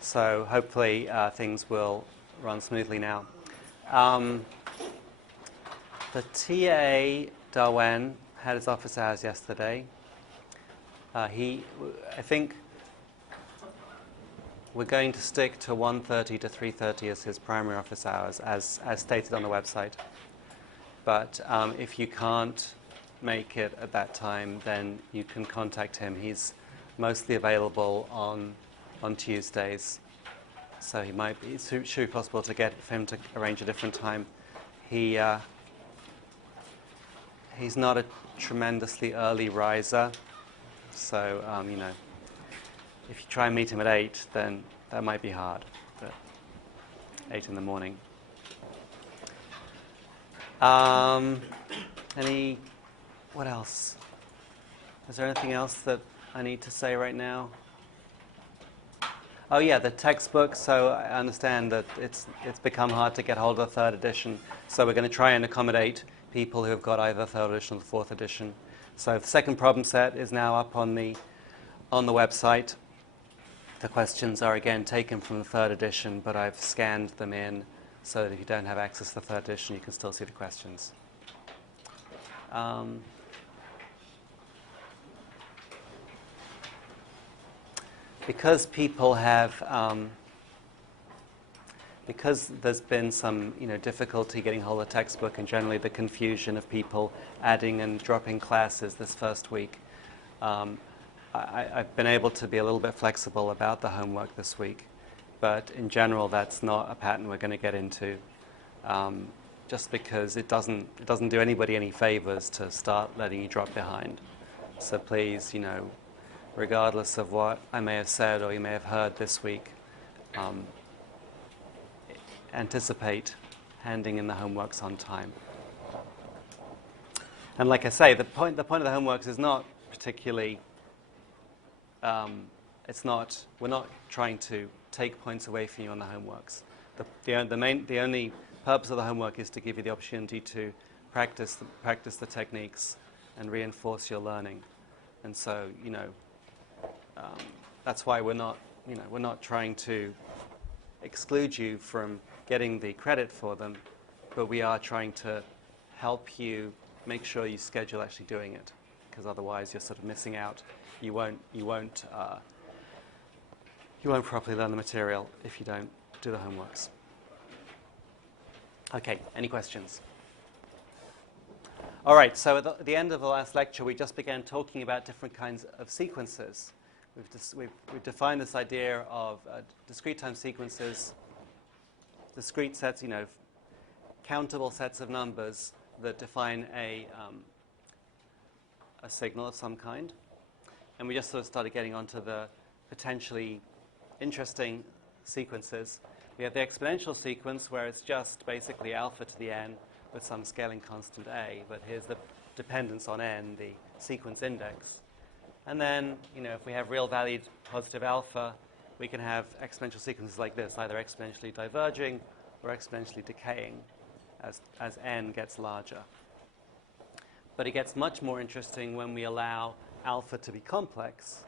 So hopefully things will run smoothly now. The TA, Darwen, had his office hours yesterday. I think we're going to stick to 1:30 to 3:30 as his primary office hours, as stated on the website. But if you can't make it at that time, then you can contact him. He's mostly available on Tuesdays, so it should be possible to get for him to arrange a different time. He's not a tremendously early riser, so if you try and meet him at 8, then that might be hard. But 8 in the morning. What else? Is there anything else that I need to say right now? Oh yeah, the textbook. So I understand that it's become hard to get hold of the 3rd edition. So we're going to try and accommodate people who have got either the 3rd edition or the 4th edition. So the second problem set is now up on the website. The questions are again taken from the 3rd edition, but I've scanned them in so that if you don't have access to the 3rd edition, you can still see the questions. Because people have, because there's been some difficulty getting hold of the textbook and generally the confusion of people adding and dropping classes this first week, I've been able to be a little bit flexible about the homework this week. But in general, that's not a pattern we're going to get into, just because it doesn't do anybody any favors to start letting you drop behind. So please, regardless of what I may have said or you may have heard this week, anticipate handing in the homeworks on time. And like I say, the point of the homeworks is not particularly. We're not trying to take points away from you on the homeworks. The only purpose of the homework is to give you the opportunity to practice the techniques and reinforce your learning. And so, that's why we're not trying to exclude you from getting the credit for them, but we are trying to help you make sure you schedule actually doing it, because otherwise you're sort of missing out. You won't properly learn the material if you don't do the homeworks. Okay, any questions? All right, so at the end of the last lecture, we just began talking about different kinds of sequences. We've defined this idea of discrete time sequences, discrete sets, countable sets of numbers that define a signal of some kind. And we just sort of started getting onto the potentially interesting sequences. We have the exponential sequence where it's just basically alpha to the n with some scaling constant a, but here's the dependence on n, the sequence index. And then, if we have real valued positive alpha, we can have exponential sequences like this, either exponentially diverging or exponentially decaying as n gets larger. But it gets much more interesting when we allow alpha to be complex,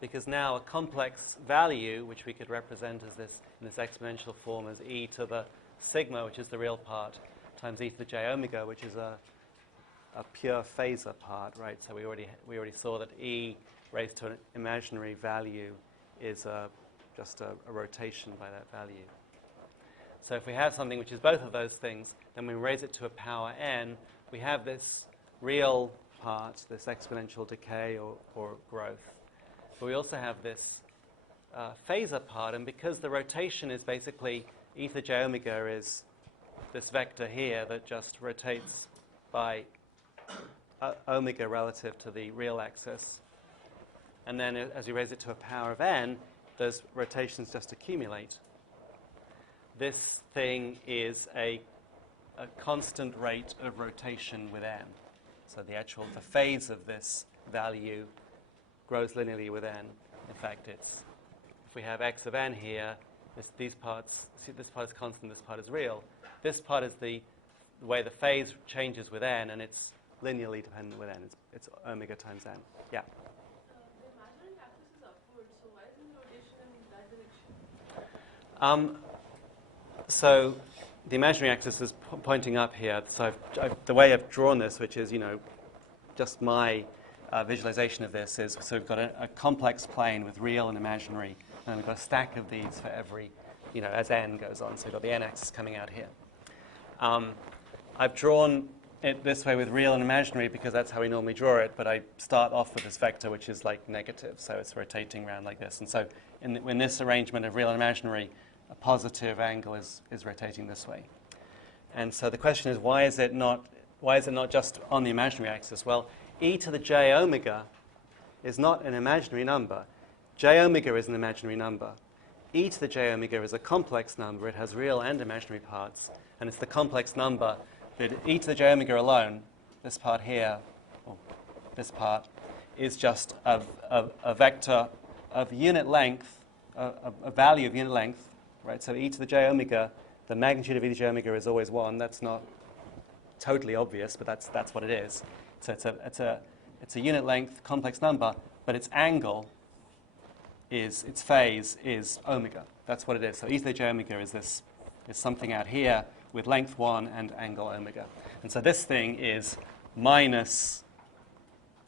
because now a complex value, which we could represent as this in this exponential form as e to the sigma, which is the real part, times e to the j omega, which is a pure phasor part, right? So we already saw that e raised to an imaginary value is just a rotation by that value. So if we have something which is both of those things, then we raise it to a power n, we have this real part, this exponential decay or growth. But we also have this phasor part, and because the rotation is basically e to the j omega is this vector here that just rotates by omega relative to the real axis. And then as you raise it to a power of n, those rotations just accumulate. This thing is a constant rate of rotation with n. So the phase of this value grows linearly with n. In fact, if we have x of n here, this part is constant, this part is real. This part is the way the phase changes with n, and it's linearly dependent with n. It's omega times n. Yeah? The imaginary axis is upward. So the imaginary axis is pointing up here. So the way I've drawn this, which is, just my visualization of this, is so we've got a complex plane with real and imaginary, and we've got a stack of these for every, as n goes on. So we've got the n-axis coming out here. I've drawn it this way with real and imaginary because that's how we normally draw it, but I start off with this vector, which is like negative, so it's rotating around like this. And so in this arrangement of real and imaginary, a positive angle is rotating this way. And so the question is, why is it not just on the imaginary axis? Well, e to the j omega is not an imaginary number. J omega is an imaginary number. E to the j omega is a complex number. It has real and imaginary parts. And it's the complex number that e to the j omega alone, this part here, or this part, is just a vector of unit length, a value of unit length, right? So e to the j omega, the magnitude of e to the j omega is always 1. That's not totally obvious, but that's what it is. So it's a unit length complex number, but its angle its phase is omega. That's what it is. So e to the j omega is something out here with length 1 and angle omega. And so this thing is minus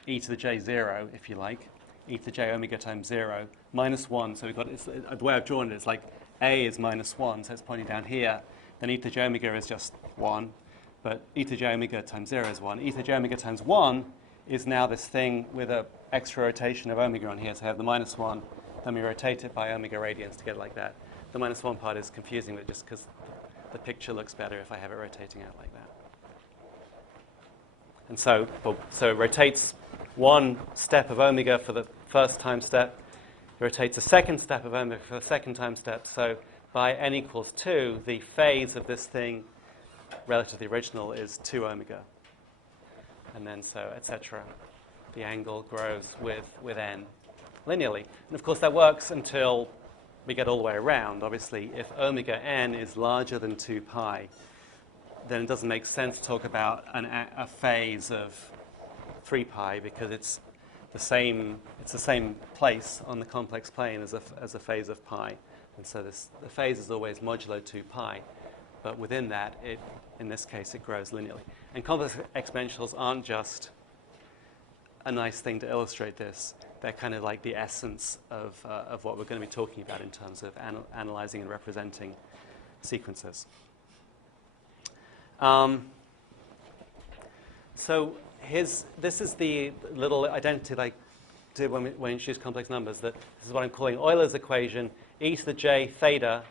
e to the j 0, if you like, e to the j omega times 0, minus 1. So we've got, the way I've drawn it is like a is minus 1, so it's pointing down here. Then e to the j omega is just 1, but e to the j omega times 0 is 1. E to the j omega times 1 is now this thing with an extra rotation of omega on here. So I have the minus 1, then we rotate it by omega radians to get it like that. The minus 1 part is confusing, but just because the picture looks better if I have it rotating out like that. And so it rotates one step of omega for the first time step. It rotates a second step of omega for the second time step. So by n equals 2, the phase of this thing relative to the original is 2 omega. And then so, etc. The angle grows with n linearly. And of course, that works until we get all the way around. Obviously, if omega n is larger than 2 pi, then it doesn't make sense to talk about a phase of 3 pi because it's the same place on the complex plane as a phase of pi. And so the phase is always modulo 2 pi. But within that, in this case, it grows linearly. And complex exponentials aren't just a nice thing to illustrate this. They're kind of like the essence of what we're going to be talking about in terms of analyzing and representing sequences. So this is the little identity that I did when we introduced complex numbers. That this is what I'm calling Euler's equation. E to the j theta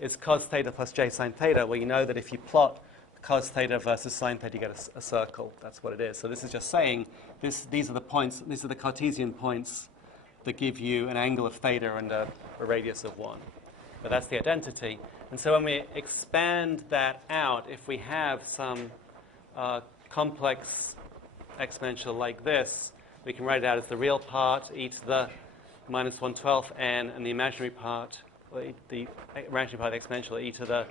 is cos theta plus j sine theta. Well, you know that if you plot cos theta versus sine theta, you get a circle. That's what it is. So this is just saying these are the points. These are the Cartesian points that give you an angle of theta and a radius of 1. But that's the identity. And so when we expand that out, if we have some complex exponential like this, we can write it out as the real part, e to the minus 1/12 n, and the imaginary part, the imaginary part of the exponential, e to the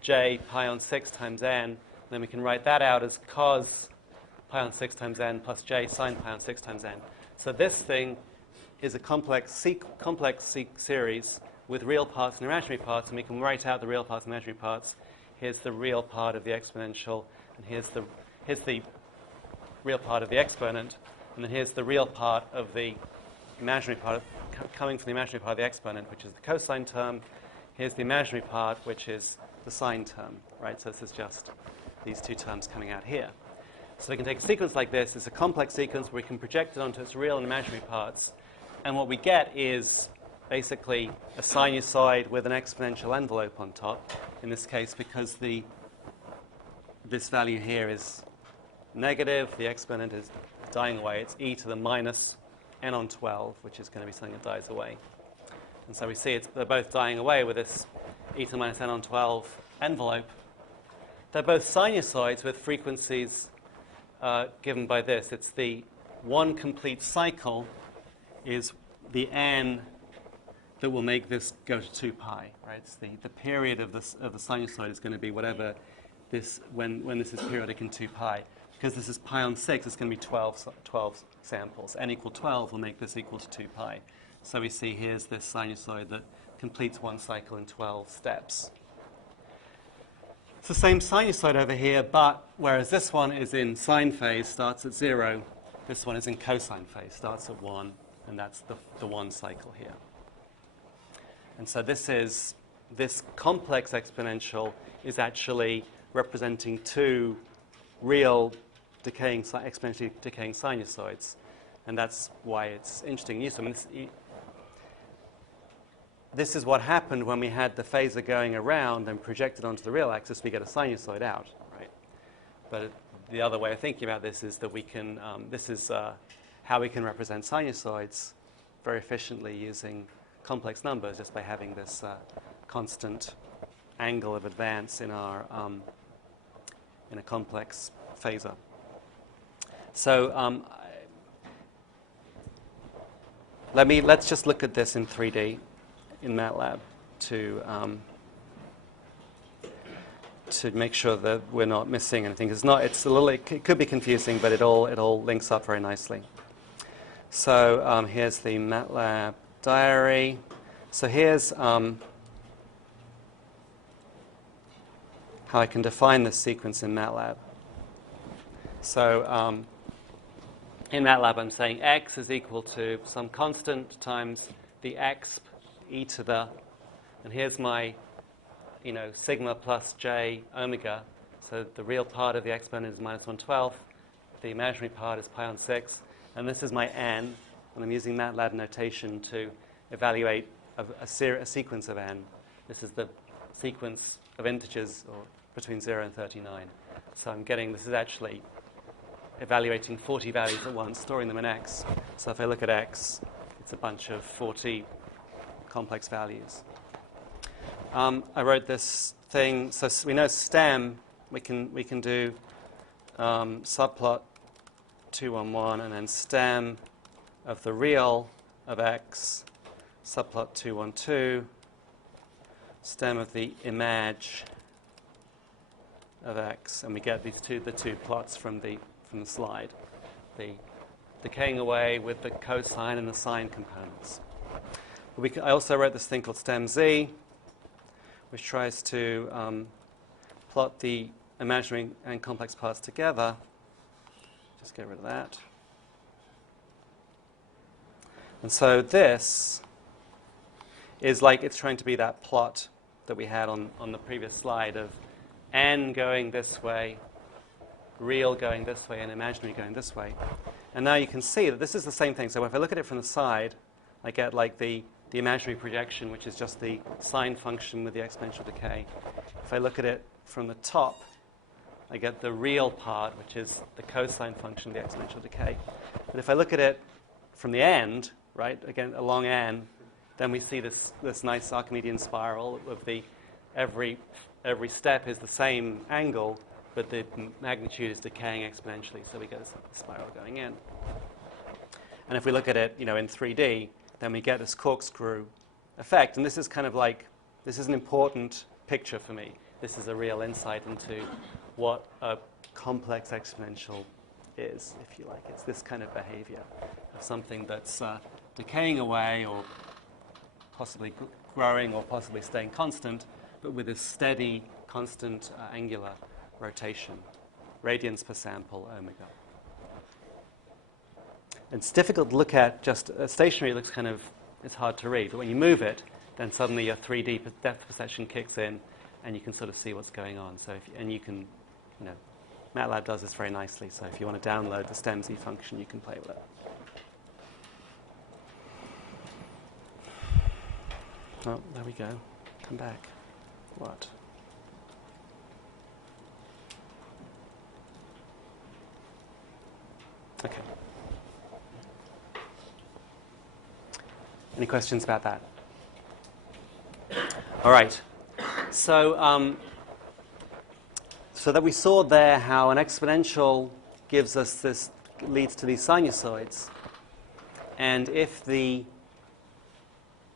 j pi on 6 times n. Then we can write that out as cos pi on 6 times n plus j sine pi on 6 times n. So this thing is a complex series with real parts and imaginary parts, and we can write out the real parts and imaginary parts. Here's the real part of the exponential, and here's the real part of the exponent, and then here's the real part of the imaginary part, coming from the imaginary part of the exponent, which is the cosine term. Here's the imaginary part, which is the sine term, right? So this is just these two terms coming out here. So we can take a sequence like this. It's a complex sequence where we can project it onto its real and imaginary parts, and what we get is basically a sinusoid with an exponential envelope on top, in this case because this value here is negative, the exponent is dying away. It's e to the minus n on 12, which is going to be something that dies away. And so we see they're both dying away with this e to the minus n on 12 envelope. They're both sinusoids with frequencies given by this. It's the one complete cycle is the n that will make this go to 2 pi, right? It's the period of the sinusoid is going to be whatever this, when this is periodic in 2 pi. because this is pi on 6, it's going to be 12 samples. N equal 12 will make this equal to 2 pi. So we see here's this sinusoid that completes one cycle in 12 steps. It's the same sinusoid over here, but whereas this one is in sine phase, starts at 0, this one is in cosine phase, starts at 1, and that's the 1 cycle here. And so this complex exponential is actually representing two real exponentially decaying sinusoids, and that's why it's interesting and useful. I mean, this is what happened when we had the phasor going around and projected onto the real axis. We get a sinusoid out, right? But the other way of thinking about this is that we can. This is how we can represent sinusoids very efficiently using complex numbers, just by having this constant angle of advance in our in a complex phasor. So let's just look at this in 3D in MATLAB to make sure that we're not missing anything. It could be confusing, but it all links up very nicely. So here's the MATLAB diary. So here's how I can define this sequence in MATLAB. So in MATLAB, I'm saying x is equal to some constant times the exp e to the, and here's my, sigma plus j omega. So the real part of the exponent is minus 1/12. The imaginary part is pi on 6. And this is my n, and I'm using MATLAB notation to evaluate a sequence of n. This is the sequence of integers between 0 and 39. So this is actually evaluating 40 values at once, storing them in x. So if I look at x, it's a bunch of 40 complex values. I wrote this thing, so we know stem, we can do subplot 211 and then stem of the real of x, subplot 212, stem of the imag of x, and we get the two plots from the slide, the decaying away with the cosine and the sine components. I also wrote this thing called stem z, which tries to plot the imaginary and complex parts together. Just get rid of that. And so this is like it's trying to be that plot that we had on the previous slide of n going this way, real going this way, and imaginary going this way. And now you can see that this is the same thing. So if I look at it from the side, I get like the imaginary projection, which is just the sine function with the exponential decay. If I look at it from the top, I get the real part, which is the cosine function of the exponential decay. But if I look at it from the end, right, again along n, then we see this nice Archimedean spiral of every step is the same angle, but the magnitude is decaying exponentially, so we get a spiral going in. And if we look at it, in 3D, then we get this corkscrew effect. And this is kind of like, this is an important picture for me. This is a real insight into what a complex exponential is, if you like. It's this kind of behavior of something that's decaying away or possibly growing or possibly staying constant, but with a steady, constant angular rotation, radians per sample, omega. It's difficult to look at just stationary. It looks it's hard to read. But when you move it, then suddenly your 3D depth perception kicks in, and you can sort of see what's going on. So MATLAB does this very nicely. So if you want to download the stem z function, you can play with it. Oh, there we go. Come back. What? Okay. Any questions about that? All right. So, so that we saw there how an exponential leads to these sinusoids, and if the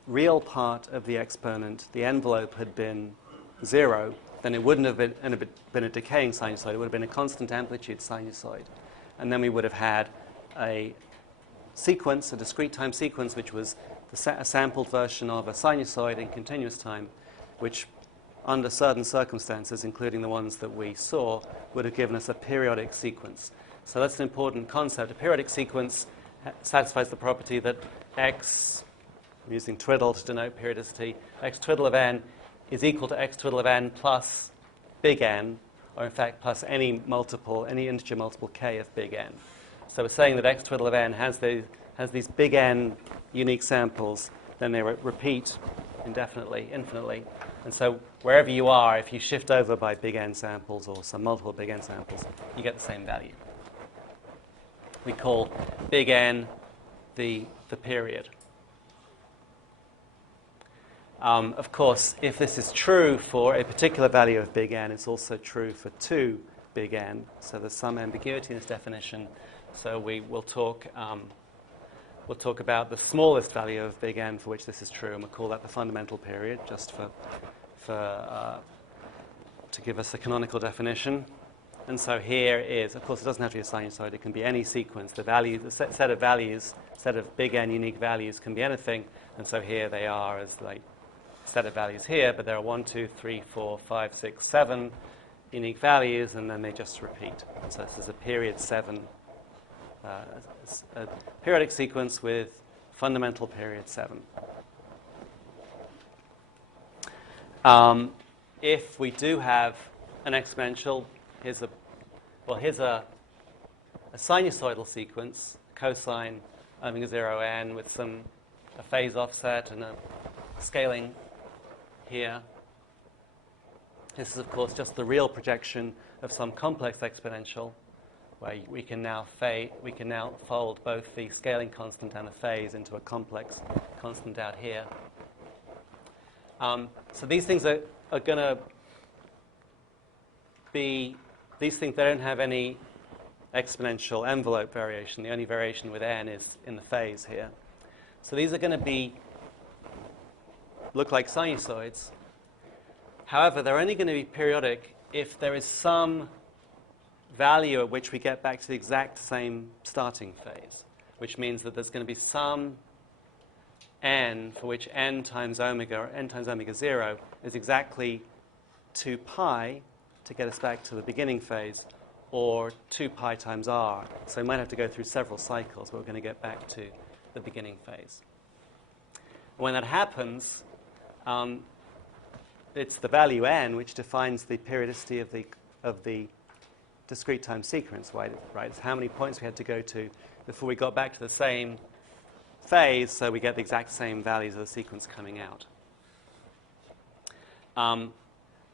real part of the exponent, the envelope, had been 0, then it wouldn't have been a decaying sinusoid. It would have been a constant amplitude sinusoid. And then we would have had a sequence, a discrete time sequence, which was a sampled version of a sinusoid in continuous time, which under certain circumstances, including the ones that we saw, would have given us a periodic sequence. So that's an important concept. A periodic sequence satisfies the property that x, I'm using twiddle to denote periodicity, x twiddle of n is equal to x twiddle of n plus big N, or in fact plus any integer multiple k of big N. So we're saying that x twiddle of n has these big N unique samples, then they repeat indefinitely, infinitely. And so wherever you are, if you shift over by big N samples or some multiple big N samples, you get the same value. We call big N the period. Of course, if this is true for a particular value of big N, it's also true for 2 big N. So there's some ambiguity in this definition. So we'll talk about the smallest value of big N for which this is true, and we'll call that the fundamental period, just to give us a canonical definition. And so here is, of course, it doesn't have to be a sinusoid. It can be any sequence. The set of values, set of big N unique values can be anything. And so here they are as like set of values here, but there are 1, 2, 3, 4, 5, 6, 7 unique values, and then they just repeat. So this is a period 7, a periodic sequence with fundamental period 7. If we do have an exponential, here's a sinusoidal sequence, cosine omega 0 n with a phase offset and a scaling here. This is, of course, just the real projection of some complex exponential, where we can now fold both the scaling constant and the phase into a complex constant out here. So these things are going to be, these things, they don't have any exponential envelope variation. The only variation with n is in the phase here. So these are going to look like sinusoids. However, they're only going to be periodic if there is some value at which we get back to the exact same starting phase, which means that there's going to be some n for which n times omega 0 is exactly 2 pi to get us back to the beginning phase, or 2 pi times r. So we might have to go through several cycles, but we're going to get back to the beginning phase. When that happens, it's the value n which defines the periodicity of the discrete time sequence, right? It's how many points we had to go to before we got back to the same phase, so we get the exact same values of the sequence coming out.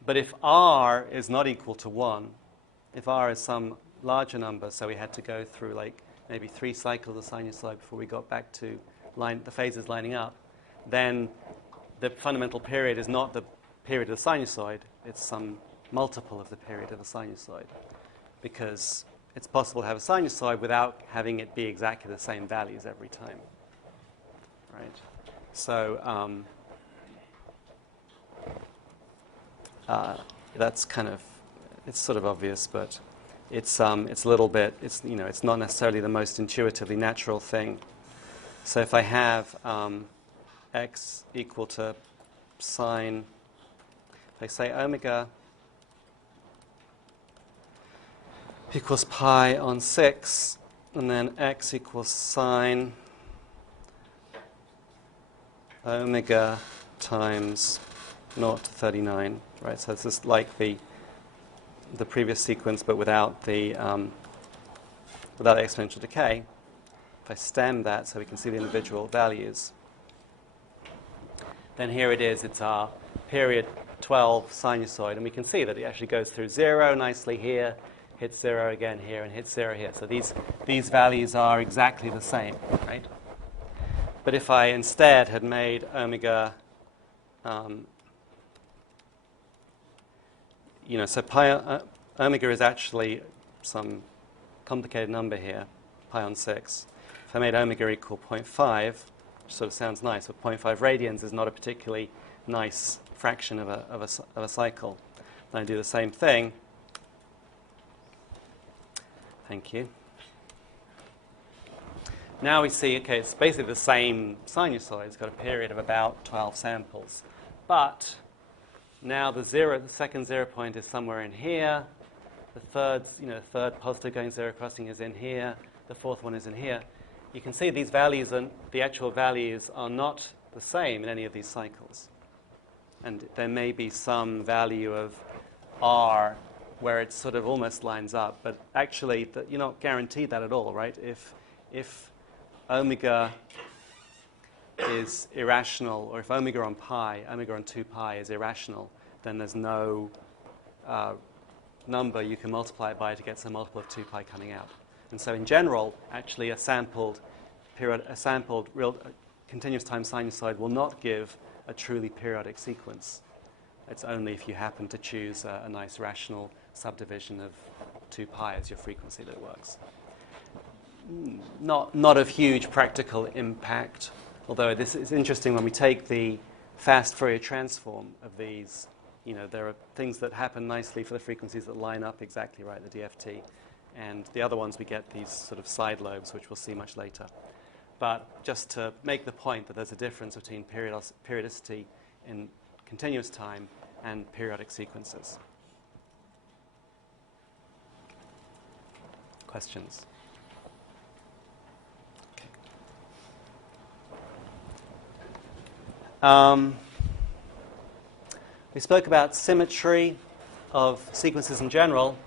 But if r is not equal to 1, if r is some larger number, so we had to go through like maybe 3 cycles of sinusoid before we got back to the phases lining up, then the fundamental period is not the period of the sinusoid, it's some multiple of the period of the sinusoid, because it's possible to have a sinusoid without having it be exactly the same values every time, right? So that's kind of, it's sort of obvious, but it's a little bit, it's not necessarily the most intuitively natural thing. So if I have x equal to sine, if I say omega equals pi on 6, and then x equals sine omega times 0 to 39, right? So this is like the previous sequence, but without the exponential decay. If I stem that so we can see the individual values, then here it is. It's our period 12 sinusoid, and we can see that it actually goes through 0 nicely here, hits 0 again here, and hits 0 here. So these values are exactly the same, right? But if I instead had made omega, so pi, omega is actually some complicated number here, pi on 6. If I made omega equal 0.5, which sort of sounds nice, but 0.5 radians is not a particularly nice fraction of a cycle. I do the same thing. Thank you. Now we see, okay, it's basically the same sinusoid. It's got a period of about 12 samples. But now the second 0 point is somewhere in here. The third positive going zero crossing is in here. The fourth one is in here. You can see these values, and the actual values are not the same in any of these cycles. And there may be some value of R where it sort of almost lines up, but actually you're not guaranteed that at all, right? If omega is irrational, or if omega on 2 pi is irrational, then there's no number you can multiply it by to get some multiple of 2 pi coming out. And so in general, actually a sampled real continuous time sinusoid will not give a truly periodic sequence. It's only if you happen to choose a nice rational subdivision of 2 pi as your frequency that it works. Not of huge practical impact, although this is interesting when we take the fast Fourier transform of these. There are things that happen nicely for the frequencies that line up exactly right, the DFT. And the other ones we get these sort of side lobes, which we'll see much later. But just to make the point that there's a difference between periodicity in continuous time and periodic sequences. Questions? Okay. We spoke about symmetry of sequences in general.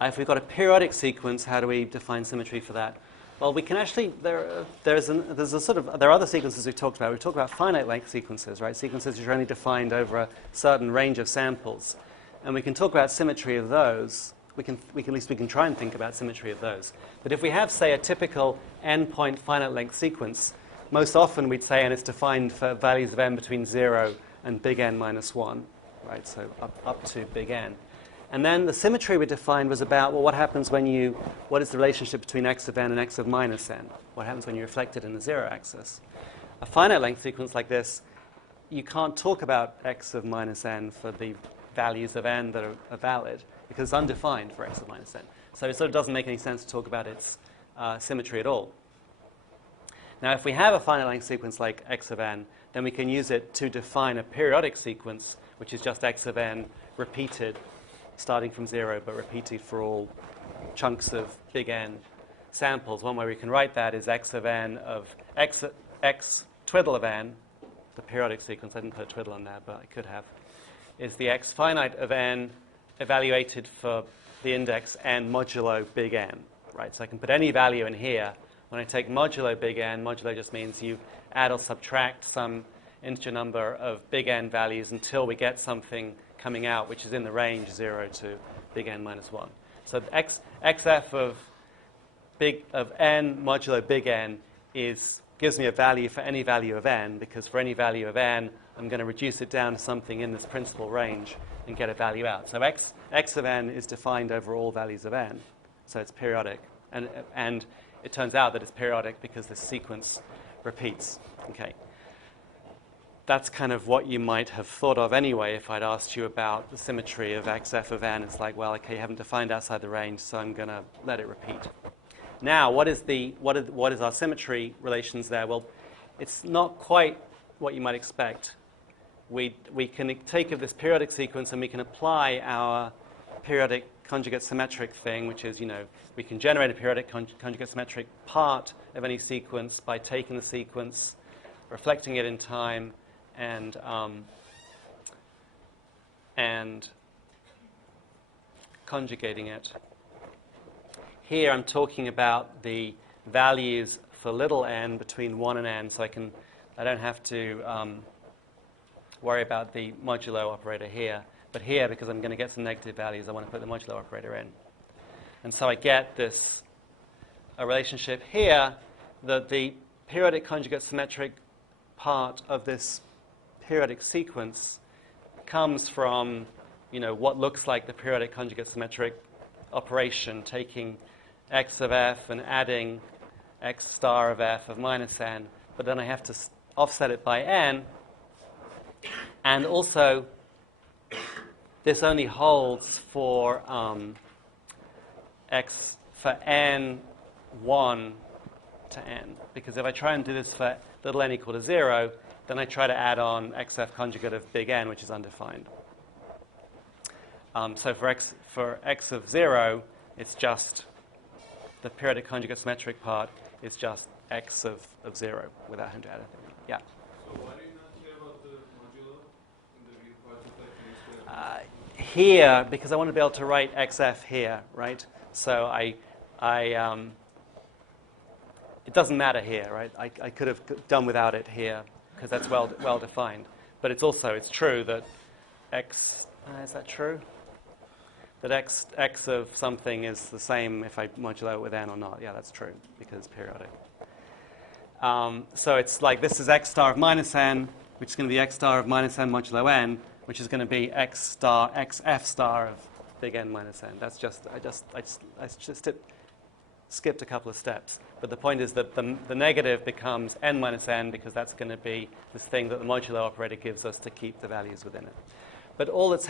If we've got a periodic sequence, how do we define symmetry for that? Well, we can actually, there are other sequences we've talked about. We've talked about finite length sequences, right? Sequences which are only defined over a certain range of samples. And we can talk about symmetry of those. At least we can try and think about symmetry of those. But if we have, say, a typical n-point finite length sequence, most often we'd say n is defined for values of n between 0 and big N minus 1, right? So up to big N. And then the symmetry we defined was about, well, what happens what is the relationship between x of n and x of minus n? What happens when you reflect it in the 0 axis? A finite length sequence like this, you can't talk about x of minus n for the values of n that are valid, because it's undefined for x of minus n. So it sort of doesn't make any sense to talk about its symmetry at all. Now, if we have a finite length sequence like x of n, then we can use it to define a periodic sequence, which is just x of n repeated, starting from 0, but repeated for all chunks of big N samples. One way we can write that is x of n of x twiddle of n, the periodic sequence. I didn't put a twiddle in there, but I could have, is the x finite of n evaluated for the index n modulo big N, right? So I can put any value in here. When I take modulo big N, modulo just means you add or subtract some integer number of big N values until we get something coming out which is in the range 0 to big N minus 1. So xf of n modulo big N gives me a value for any value of n, because for any value of n, I'm going to reduce it down to something in this principal range and get a value out. So x of n is defined over all values of n, so it's periodic. And it turns out that it's periodic because this sequence repeats. Okay. That's kind of what you might have thought of anyway if I'd asked you about the symmetry of xf of n. It's like, well, okay, you haven't defined outside the range, so I'm going to let it repeat. Now, what is our symmetry relations there? Well, it's not quite what you might expect. We can take of this periodic sequence and we can apply our periodic conjugate symmetric thing, which is, we can generate a periodic conjugate symmetric part of any sequence by taking the sequence, reflecting it in time, and conjugating it. Here I'm talking about the values for little n between 1 and n, so I don't have to worry about the modulo operator here. But here, because I'm going to get some negative values, I want to put the modulo operator in. And so I get a relationship here that the periodic conjugate symmetric part of this periodic sequence comes from, what looks like the periodic conjugate symmetric operation, taking x of f and adding x star of f of minus n. But then I have to offset it by n, and also this only holds for for n 1 to n. Because if I try and do this for little n equal to 0, then I try to add on xf conjugate of big N, which is undefined. So for x of 0, it's just the periodic conjugate symmetric part is just x of 0 without having to add anything. Yeah? So why do you not care about the modulo in the real part of Here, because I want to be able to write xf here, right? So it doesn't matter here, right? I could have done without it here because that's well defined. But it's true that x, is that true? That x of something is the same if I modulo it with n or not. Yeah, that's true because it's periodic. So it's like this is x star of minus n, which is going to be x star of minus n modulo n, which is going to be xf star of big N minus n. That's just I just skipped a couple of steps. But the point is that the negative becomes n minus n because that's going to be this thing that the modulo operator gives us to keep the values within it. But all that's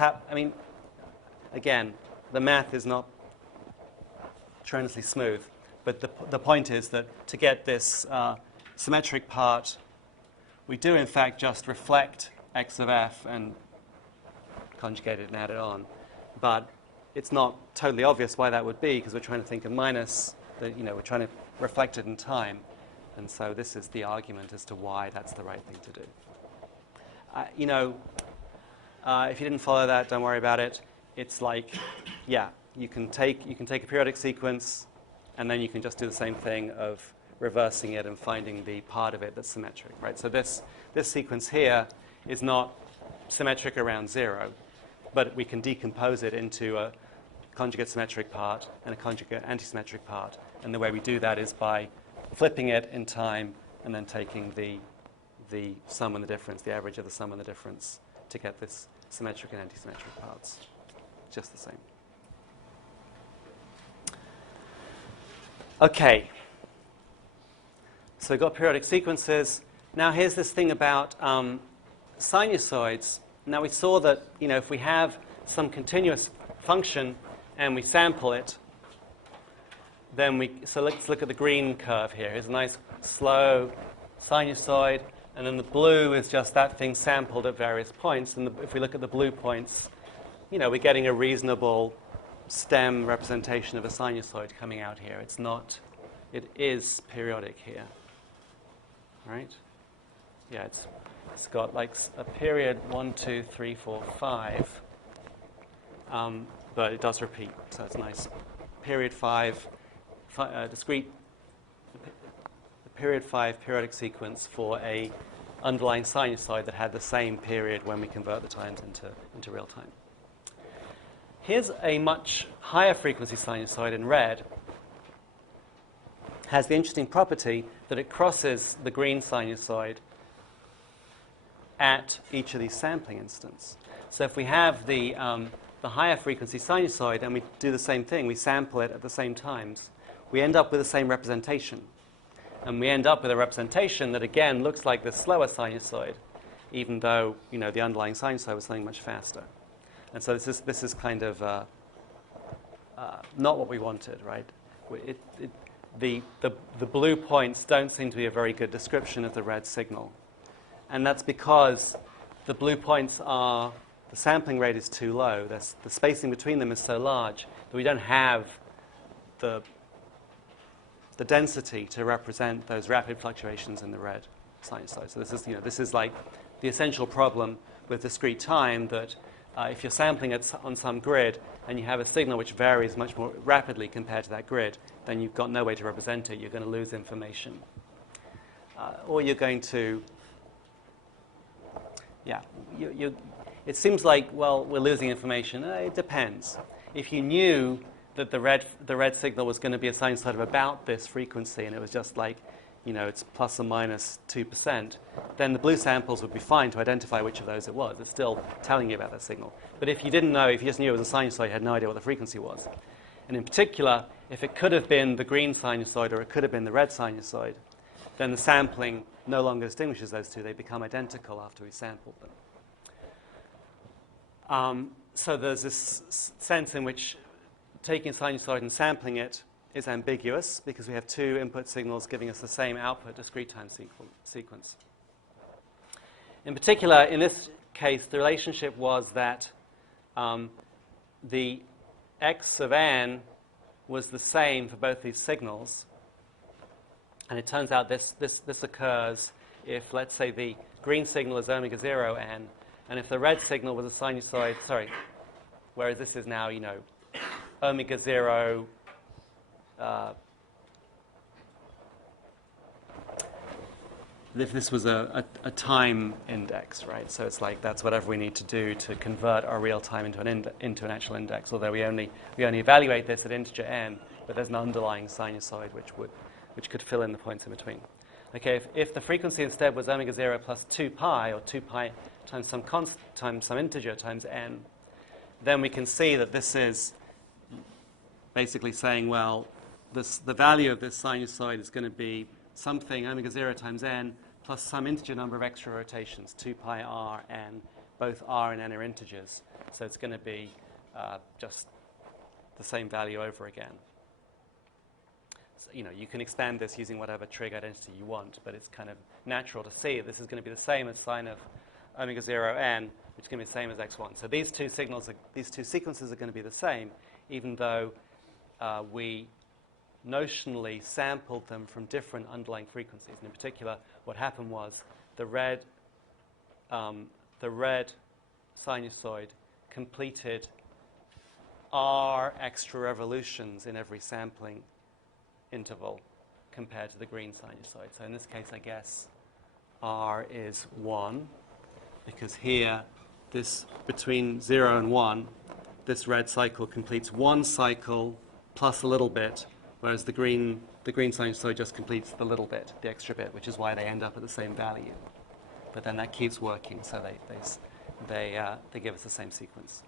again, the math is not tremendously smooth. But the point is that to get this symmetric part, we do in fact just reflect x of f and conjugate it and add it on. But it's not totally obvious why that would be because we're trying to think of minus. We're trying to reflect it in time. And so this is the argument as to why that's the right thing to do. If you didn't follow that, don't worry about it. It's like, yeah, you can take a periodic sequence, and then you can just do the same thing of reversing it and finding the part of it that's symmetric, right? So this sequence here is not symmetric around 0, but we can decompose it into a conjugate symmetric part and a conjugate antisymmetric part. And the way we do that is by flipping it in time and then taking the sum and the difference, the average of the sum and the difference, to get this symmetric and antisymmetric parts. Just the same. Okay. So we've got periodic sequences. Now here's this thing about sinusoids. Now we saw that if we have some continuous function and we sample it, then so let's look at the green curve here. Here's a nice slow sinusoid, and then the blue is just that thing sampled at various points. And if we look at the blue points, we're getting a reasonable stem representation of a sinusoid coming out here. It is periodic here, right? Yeah, it's got like a period 1, 2, 3, 4, 5, but it does repeat, so it's nice. Period 5, discrete, the period 5 periodic sequence for a underlying sinusoid that had the same period when we convert the times into real time. Here's a much higher frequency sinusoid in red. Has the interesting property that it crosses the green sinusoid at each of these sampling instants. So if we have the higher frequency sinusoid and we do the same thing, we sample it at the same times, we end up with the same representation. And we end up with a representation that again looks like the slower sinusoid, even though the underlying sinusoid was something much faster. And so this is kind of not what we wanted, right? The blue points don't seem to be a very good description of the red signal. And that's because the blue points the sampling rate is too low. The spacing between them is so large that we don't have the density to represent those rapid fluctuations in the red sinusoid. So this is like the essential problem with discrete time, that if you're sampling it on some grid and you have a signal which varies much more rapidly compared to that grid, then you've got no way to represent it. You're going to lose information. Or you're going to, it seems like, well, we're losing information. It depends. If you knew that the red signal was going to be a sinusoid of about this frequency and it was just like, it's plus or minus 2%, then the blue samples would be fine to identify which of those it was. It's still telling you about that signal. But if you didn't know, if you just knew it was a sinusoid, you had no idea what the frequency was. And in particular, if it could have been the green sinusoid or it could have been the red sinusoid, then the sampling no longer distinguishes those two. They become identical after we sampled them. so there's this sense in which taking a sinusoid and sampling it is ambiguous because we have two input signals giving us the same output discrete time sequence. In particular, in this case, the relationship was that the x of n was the same for both these signals. And it turns out this occurs if, let's say, the green signal is omega 0 n, and if the red signal was a sinusoid, whereas this is now, omega 0, if this was a time index, right? So it's like that's whatever we need to do to convert our real time into an actual index. Although we only evaluate this at integer n, but there's an underlying sinusoid which could fill in the points in between. Okay, if the frequency instead was omega 0 plus 2 pi, or 2 pi times some integer times n, then we can see that this is basically saying, well, the value of this sinusoid is going to be something omega 0 times n plus some integer number of extra rotations, 2 pi r n. Both r and n are integers. So it's going to be just the same value over again. So, you can expand this using whatever trig identity you want, but it's kind of natural to see that this is going to be the same as sine of omega 0 n, which is going to be the same as x1. So these two sequences are going to be the same, even though we notionally sampled them from different underlying frequencies. And in particular, what happened was the red sinusoid completed r extra revolutions in every sampling interval compared to the green sinusoid. So in this case, I guess r is 1, because here, this between 0 and 1, this red cycle completes one cycle plus a little bit, whereas the green sinusoid just completes the little bit, the extra bit, which is why they end up at the same value. But then that keeps working, so they give us the same sequence.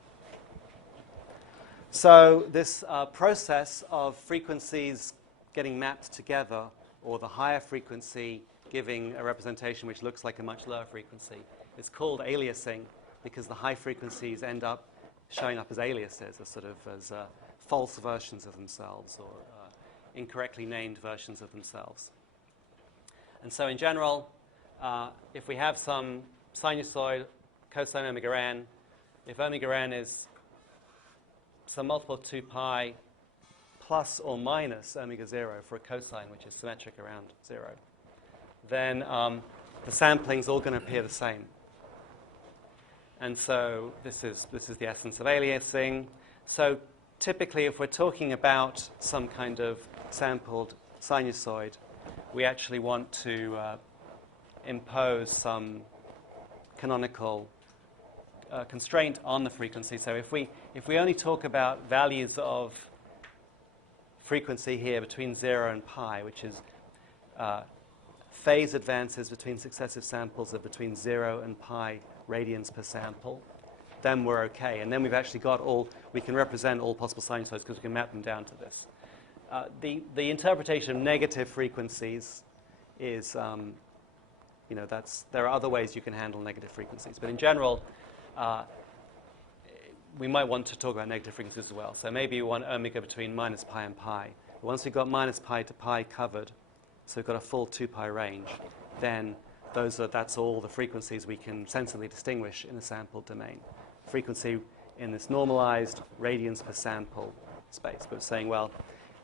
So this process of frequencies getting mapped together, or the higher frequency giving a representation which looks like a much lower frequency, is called aliasing, because the high frequencies end up showing up as aliases, as false versions of themselves, or incorrectly named versions of themselves. And so in general, if we have some sinusoid, cosine omega n, if omega n is some multiple of 2 pi plus or minus omega 0 for a cosine which is symmetric around 0, then the sampling is all going to appear the same. And so this is the essence of aliasing. So typically, if we're talking about some kind of sampled sinusoid, we actually want to impose some canonical constraint on the frequency. So if we only talk about values of frequency here between 0 and pi, which is phase advances between successive samples of between 0 and pi radians per sample, then we're okay. And then we've actually got we can represent all possible sinusoids because we can map them down to this. The interpretation of negative frequencies is, there are other ways you can handle negative frequencies. But in general, we might want to talk about negative frequencies as well. So maybe we want omega between minus pi and pi. But once we've got minus pi to pi covered, so we've got a full 2 pi range, then that's all the frequencies we can sensibly distinguish in a sampled domain. Frequency in this normalized radians per sample space. But saying, well,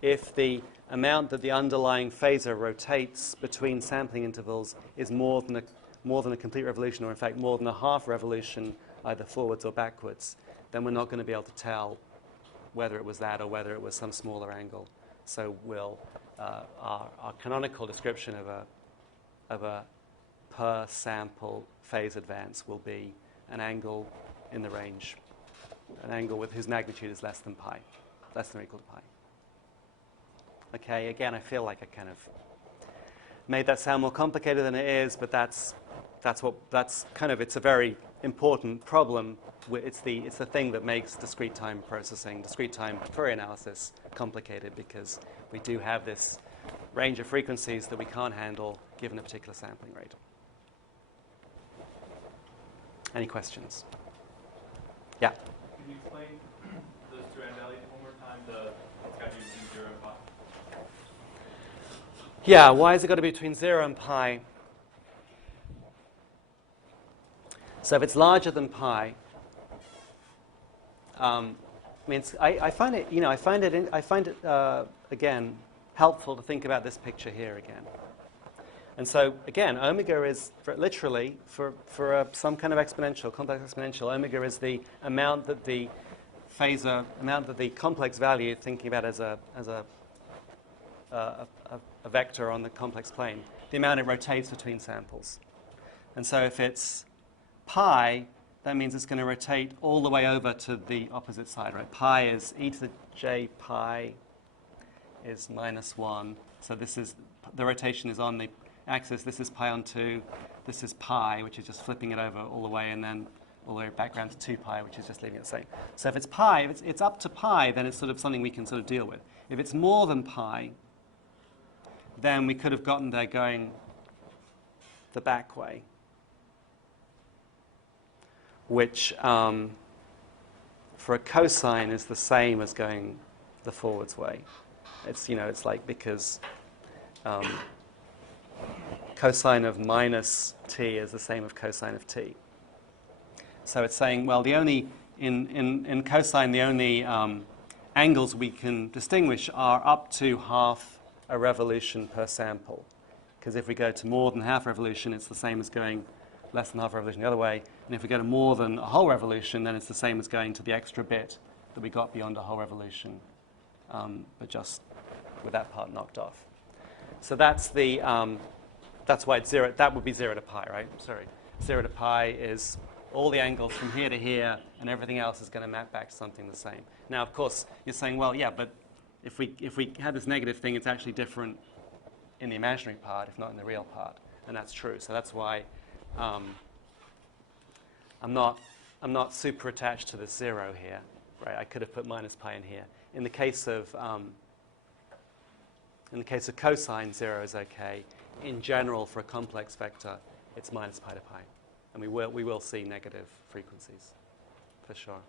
if the amount that the underlying phasor rotates between sampling intervals is more than a complete revolution, or in fact more than a half revolution, either forwards or backwards, then we're not going to be able to tell whether it was that or whether it was some smaller angle. So our canonical description of a per sample phase advance will be an angle in the range, an angle whose magnitude is less than pi, less than or equal to pi. Okay, again, I feel like I kind of made that sound more complicated than it is, but that's kind of, it's a very important problem. It's the thing that makes discrete time processing, discrete time Fourier analysis complicated, because we do have this range of frequencies that we can't handle given a particular sampling rate. Any questions? Yeah? Can you explain those two n-values one more time? It's got to be between 0 and pi. Yeah, why has it got to be between 0 and pi? So if it's larger than pi, I find it, again, helpful to think about this picture here again. And so, again, omega is, literally, for some kind of exponential, complex exponential, omega is the amount that the complex value, thinking about as a vector on the complex plane, the amount it rotates between samples. And so if it's pi, that means it's going to rotate all the way over to the opposite side, right? Pi is e to the j pi is -1. So this is, the rotation is on the axis. This is pi on 2. This is pi, which is just flipping it over all the way, and then all the way back around to 2 pi, which is just leaving it the same. So if it's pi, if it's up to pi, then it's sort of something we can sort of deal with. If it's more than pi, then we could have gotten there going the back way, which for a cosine is the same as going the forwards way. It's, it's like, because cosine of minus t is the same as cosine of t. So it's saying, well, the only, in cosine, the only angles we can distinguish are up to half a revolution per sample. Because if we go to more than half revolution, it's the same as going less than half a revolution the other way. And if we go to more than a whole revolution, then it's the same as going to the extra bit that we got beyond a whole revolution, but just with that part knocked off. So that's the that's why it's 0. That would be 0 to pi, right? Sorry, 0 to pi is all the angles from here to here, and everything else is going to map back to something the same. Now, of course, you're saying, well, yeah, but if we had this negative thing, it's actually different in the imaginary part, if not in the real part, and that's true. So that's why I'm not super attached to the 0 here, right? I could have put minus pi in here. In the case of cosine, 0 is okay. In general, for a complex vector, it's minus pi to pi, and we will see negative frequencies for sure.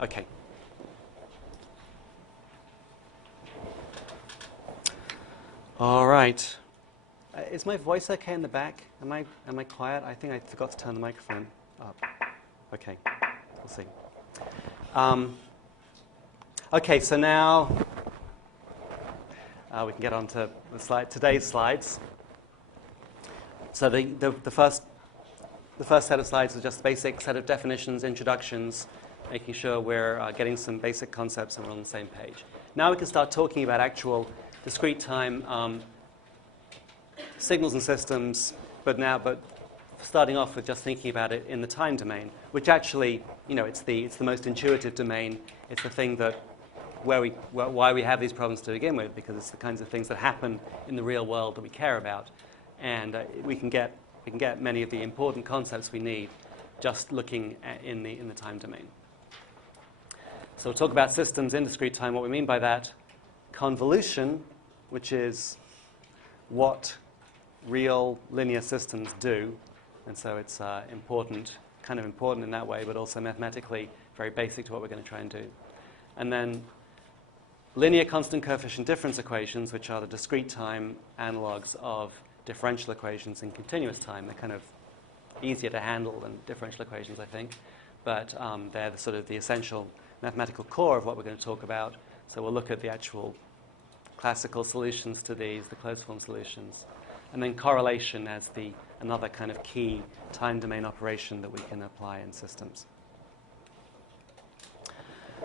Okay. All right. Is my voice okay in the back? Am I quiet? I think I forgot to turn the microphone up. Okay, we'll see. Okay, so now we can get on to today's slides. So the first set of slides is just a basic set of definitions, introductions, making sure we're getting some basic concepts and we're on the same page. Now we can start talking about actual discrete time signals and systems, but starting off with just thinking about it in the time domain, which actually, it's the most intuitive domain. It's the thing that why we have these problems to begin with, because it's the kinds of things that happen in the real world that we care about, and we can get many of the important concepts we need just looking in the time domain. So we'll talk about systems in discrete time. What we mean by that, convolution, which is what real linear systems do, and so it's important in that way, but also mathematically very basic to what we're going to try and do. And then linear constant coefficient difference equations, which are the discrete time analogs of differential equations in continuous time. They're kind of easier to handle than differential equations, I think, but they're the essential mathematical core of what we're going to talk about. So we'll look at the actual classical solutions to these, the closed form solutions, and then correlation as another kind of key time domain operation that we can apply in systems.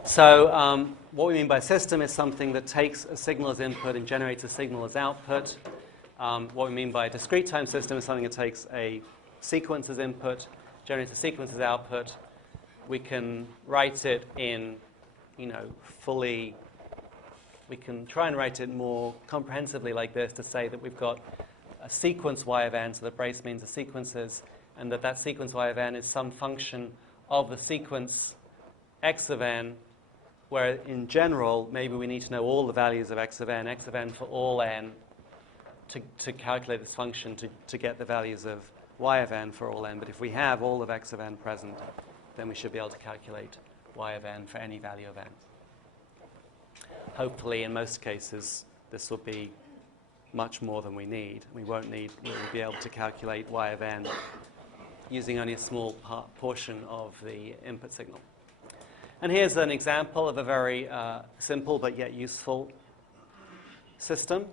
So what we mean by system is something that takes a signal as input and generates a signal as output. What we mean by a discrete time system is something that takes a sequence as input, generates a sequence as output. We can write it in, fully. We can try and write it more comprehensively like this, to say that we've got a sequence y of n, so the brace means the sequences, and that sequence y of n is some function of the sequence x of n, where in general, maybe we need to know all the values of x of n for all n, to calculate this function to get the values of y of n for all n. But if we have all of x of n present, then we should be able to calculate y of n for any value of n. Hopefully, in most cases, this will be much more than we need. We'll be able to calculate y of n using only a small portion of the input signal. And here's an example of a very simple but yet useful system,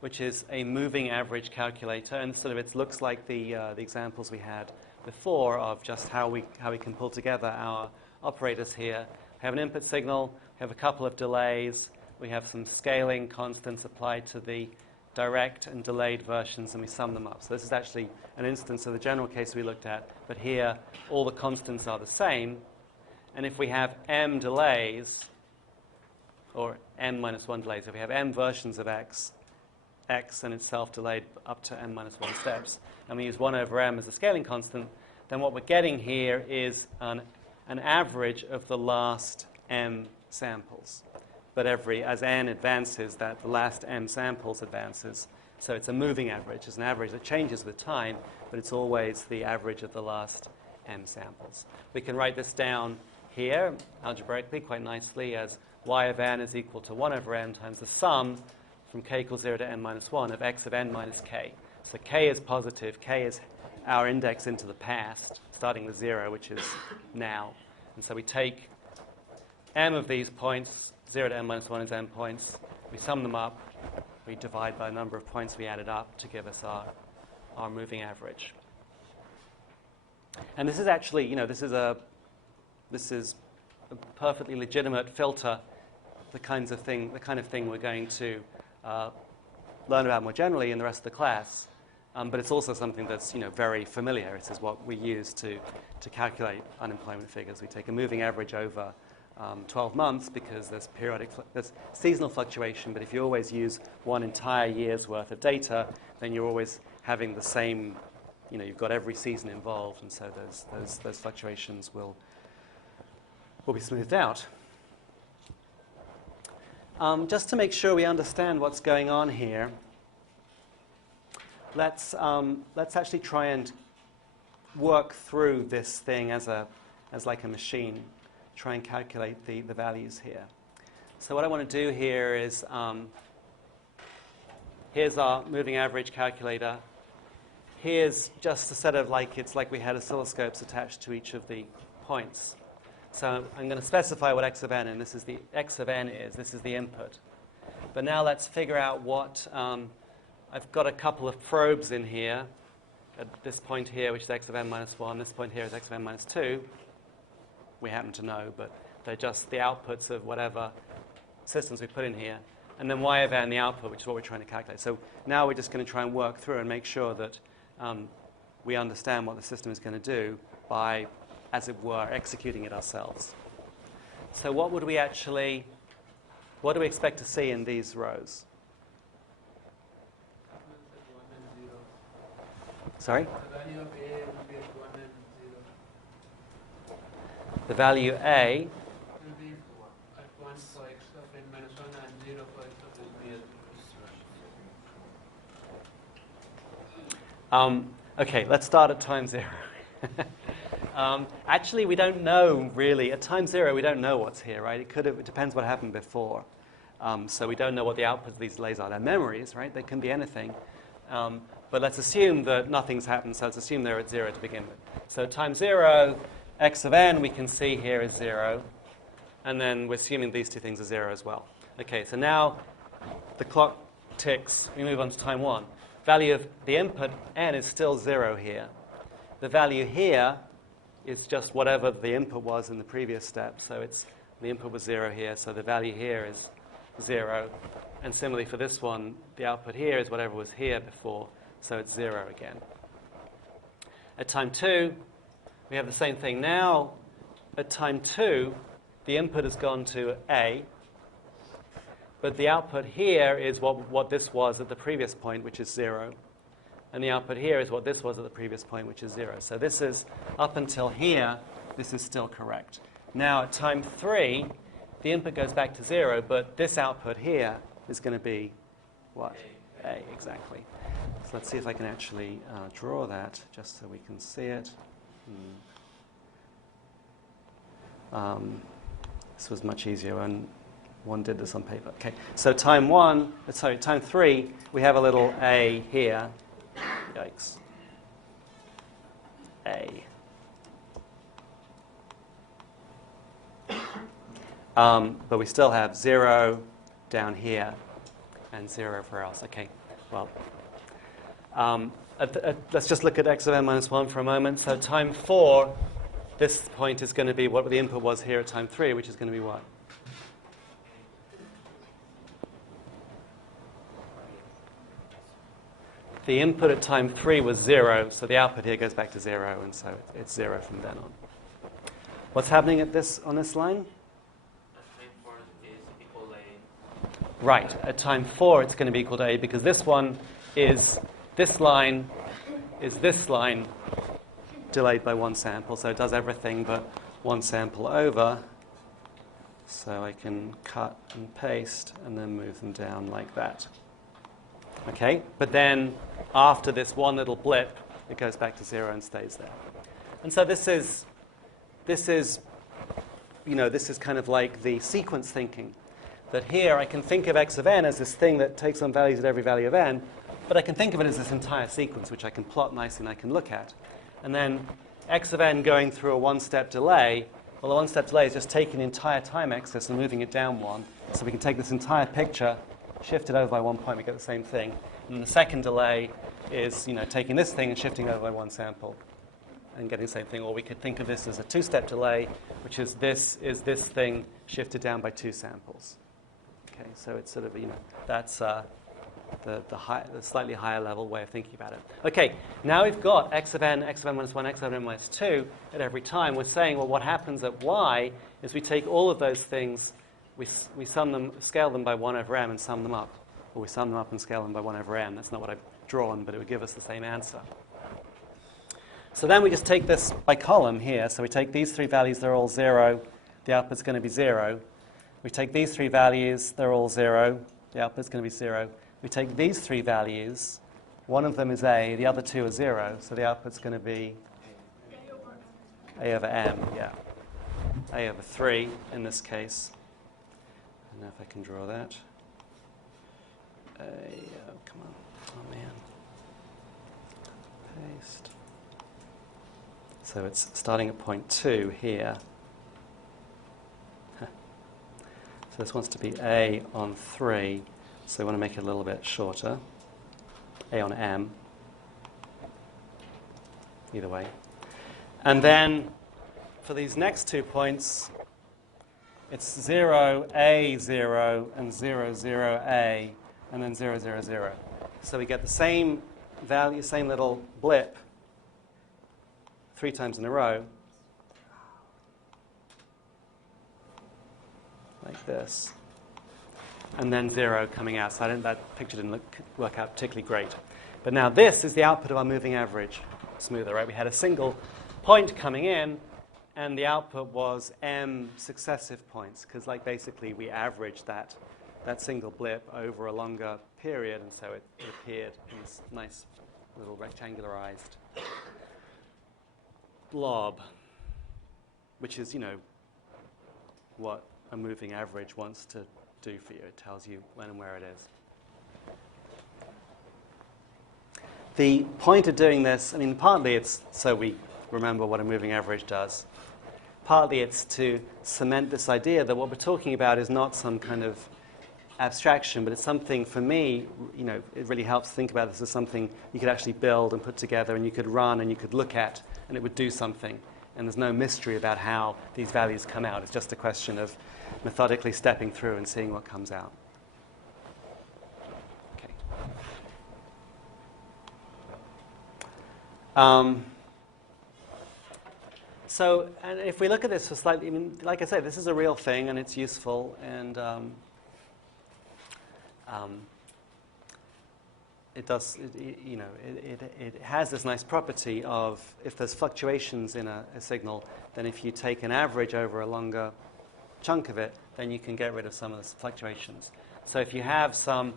which is a moving average calculator. And sort of it looks like the examples we had before of just how we can pull together our operators here. We have an input signal, we have a couple of delays, we have some scaling constants applied to the direct and delayed versions, and we sum them up. So this is actually an instance of the general case we looked at, but here all the constants are the same. And if we have m delays, or m minus 1 delays, if we have m versions of x and itself delayed up to n minus 1 steps, and we use 1 over m as a scaling constant, then what we're getting here is an average of the last m samples. But as n advances, the last m samples advances. So it's a moving average. It's an average that changes with time, but it's always the average of the last m samples. We can write this down here algebraically quite nicely as y of n is equal to 1 over m times the sum from k equals 0 to n minus 1 of x of n minus k. So k is positive. K is our index into the past, starting with 0, which is now. And so we take m of these points, 0 to n minus 1 is m points. We sum them up. We divide by the number of points we added up to give us our moving average. And this is actually, this is a perfectly legitimate filter, the kind of thing we're going to learn about more generally in the rest of the class. But it's also something that's very familiar. It is what we use to calculate unemployment figures. We take a moving average over 12 months because there's seasonal fluctuation, but if you always use one entire year's worth of data, then you're always having the same, you've got every season involved, and so those fluctuations will be smoothed out. Just to make sure we understand what's going on here, let's actually try and work through this thing as like a machine. Try and calculate the values here. So what I want to do here is, here's our moving average calculator. Here's just a set of it's like we had oscilloscopes attached to each of the points. So I'm going to specify what x of n, and this is the x of n is. This is the input. But now let's figure out what, I've got a couple of probes in here. At this point here, which is x of n minus 1. This point here is x of n minus 2. We happen to know, but they're just the outputs of whatever systems we put in here. And then y of n, the output, which is what we're trying to calculate. So now we're just going to try and work through and make sure that we understand what the system is going to do by, as it were, executing it ourselves. So what do we expect to see in these rows? Sorry? The value of A will be at 1 for x of n minus 1 and 0 for x of n. Okay, let's start at time 0. Actually, we don't know really. At time 0, we don't know what's here, right? It depends what happened before. So we don't know what the outputs of these delays are. They're memories, right? They can be anything. But let's assume that nothing's happened, so let's assume they're at 0 to begin with. So time 0, x of n we can see here is 0. And then we're assuming these two things are 0 as well. Okay, so now the clock ticks. We move on to time 1. Value of the input n is still 0 here. The value here is just whatever the input was in the previous step. So the input was 0 here, so the value here is 0. And similarly for this one, the output here is whatever was here before, so it's 0 again. At time 2, we have the same thing. Now, at time 2, the input has gone to A, but the output here is what this was at the previous point, which is 0. And the output here is what this was at the previous point, which is 0. So this is, up until here, this is still correct. Now, at time 3, the input goes back to 0, but this output here is going to be what? A, exactly. So let's see if I can actually draw that, just so we can see it. This was much easier when one did this on paper. Okay, so time 3, we have a little A here. Yikes. A. But we still have 0 down here and 0 everywhere else. Okay, well, let's just look at x of n minus 1 for a moment. So time 4, this point is going to be what the input was here at time 3, which is going to be what? The input at time 3 was 0, so the output here goes back to 0, and so it's 0 from then on. What's happening on this line? Right, at time 4 it's going to be equal to A, because this line is this line delayed by one sample, so it does everything but one sample over. So I can cut and paste and then move them down like that. Okay, but then after this one little blip, it goes back to 0 and stays there. And so this is kind of like the sequence thinking. That here I can think of x of n as this thing that takes on values at every value of n, but I can think of it as this entire sequence, which I can plot nicely and I can look at. And then x of n going through a one-step delay, well, the one-step delay is just taking the entire time axis and moving it down one. So we can take this entire picture, shift it over by 1 point, we get the same thing. And the second delay is taking this thing and shifting over by one sample and getting the same thing. Or we could think of this as a two-step delay, which is this thing shifted down by 2 samples. Okay, so it's sort of, that's the slightly higher level way of thinking about it. Okay, now we've got x of n minus 1, x of n minus 2 at every time. We're saying, well, what happens at y is we take all of those things, we sum them, scale them by 1 over m and sum them up. Or we sum them up and scale them by 1 over m. That's not what I've drawn, but it would give us the same answer. So then we just take this by column here. So we take these 3 values, they're all 0. The output's going to be 0. We take these 3 values, they're all 0. The output's going to be 0. We take these 3 values, one of them is A, the other 2 are 0, so the output's going to be A over m, yeah. A over 3 in this case. I don't know if I can draw that. Come on. Oh, man. Paste. So it's starting at point 2 here. So this wants to be A on 3, so we want to make it a little bit shorter. A on m. Either way. And then for these next 2 points, it's 0, A, 0, and 0, 0, A, and then 0, 0, 0. So we get the same value, same little blip 3 times in a row. Like this, and then 0 coming out. So that picture didn't work out particularly great. But now this is the output of our moving average smoother, right? We had a single point coming in, and the output was m successive points, because basically we averaged that single blip over a longer period, and so it appeared in this nice little rectangularized blob, which is, what a moving average wants to do for you. It tells you when and where it is. The point of doing this, partly it's so we remember what a moving average does. Partly it's to cement this idea that what we're talking about is not some kind of abstraction, but it's something, for me, it really helps think about this as something you could actually build and put together, and you could run and you could look at, and it would do something. And there's no mystery about how these values come out. It's just a question of methodically stepping through and seeing what comes out. Okay. So, and if we look at this for slightly, like I say, this is a real thing and it's useful, and it does, it has this nice property of, if there's fluctuations in a signal, then if you take an average over a longer chunk of it, then you can get rid of some of the fluctuations. So if you have some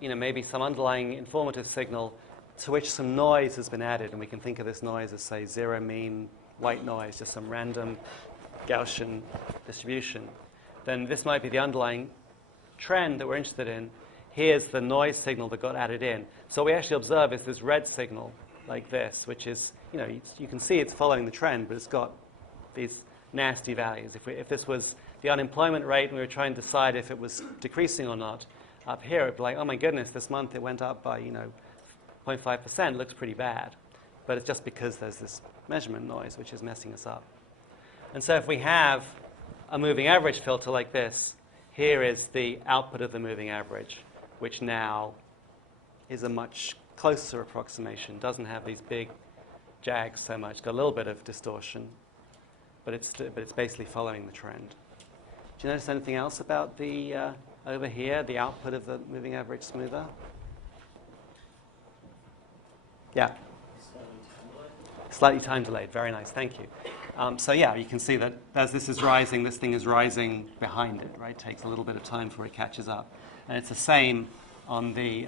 maybe some underlying informative signal to which some noise has been added, and we can think of this noise as, say, zero mean white noise, just some random Gaussian distribution, then this might be the underlying trend that we're interested in. Here's the noise signal that got added in. So what we actually observe is this red signal like this, which is, you can see it's following the trend, but it's got these nasty values. If this was the unemployment rate and we were trying to decide if it was decreasing or not, up here it'd be like, oh my goodness, this month it went up by 0.5%, looks pretty bad. But it's just because there's this measurement noise which is messing us up. And so if we have a moving average filter like this, here is the output of the moving average, which now is a much closer approximation. Doesn't have these big jags so much. Got a little bit of distortion, but it's basically following the trend. Do you notice anything else about the over here, the output of the moving average smoother? Yeah. Slightly time delayed. Very nice. Thank you. So yeah, you can see that as this is rising, this thing is rising behind it, right? It takes a little bit of time before it catches up. And it's the same on the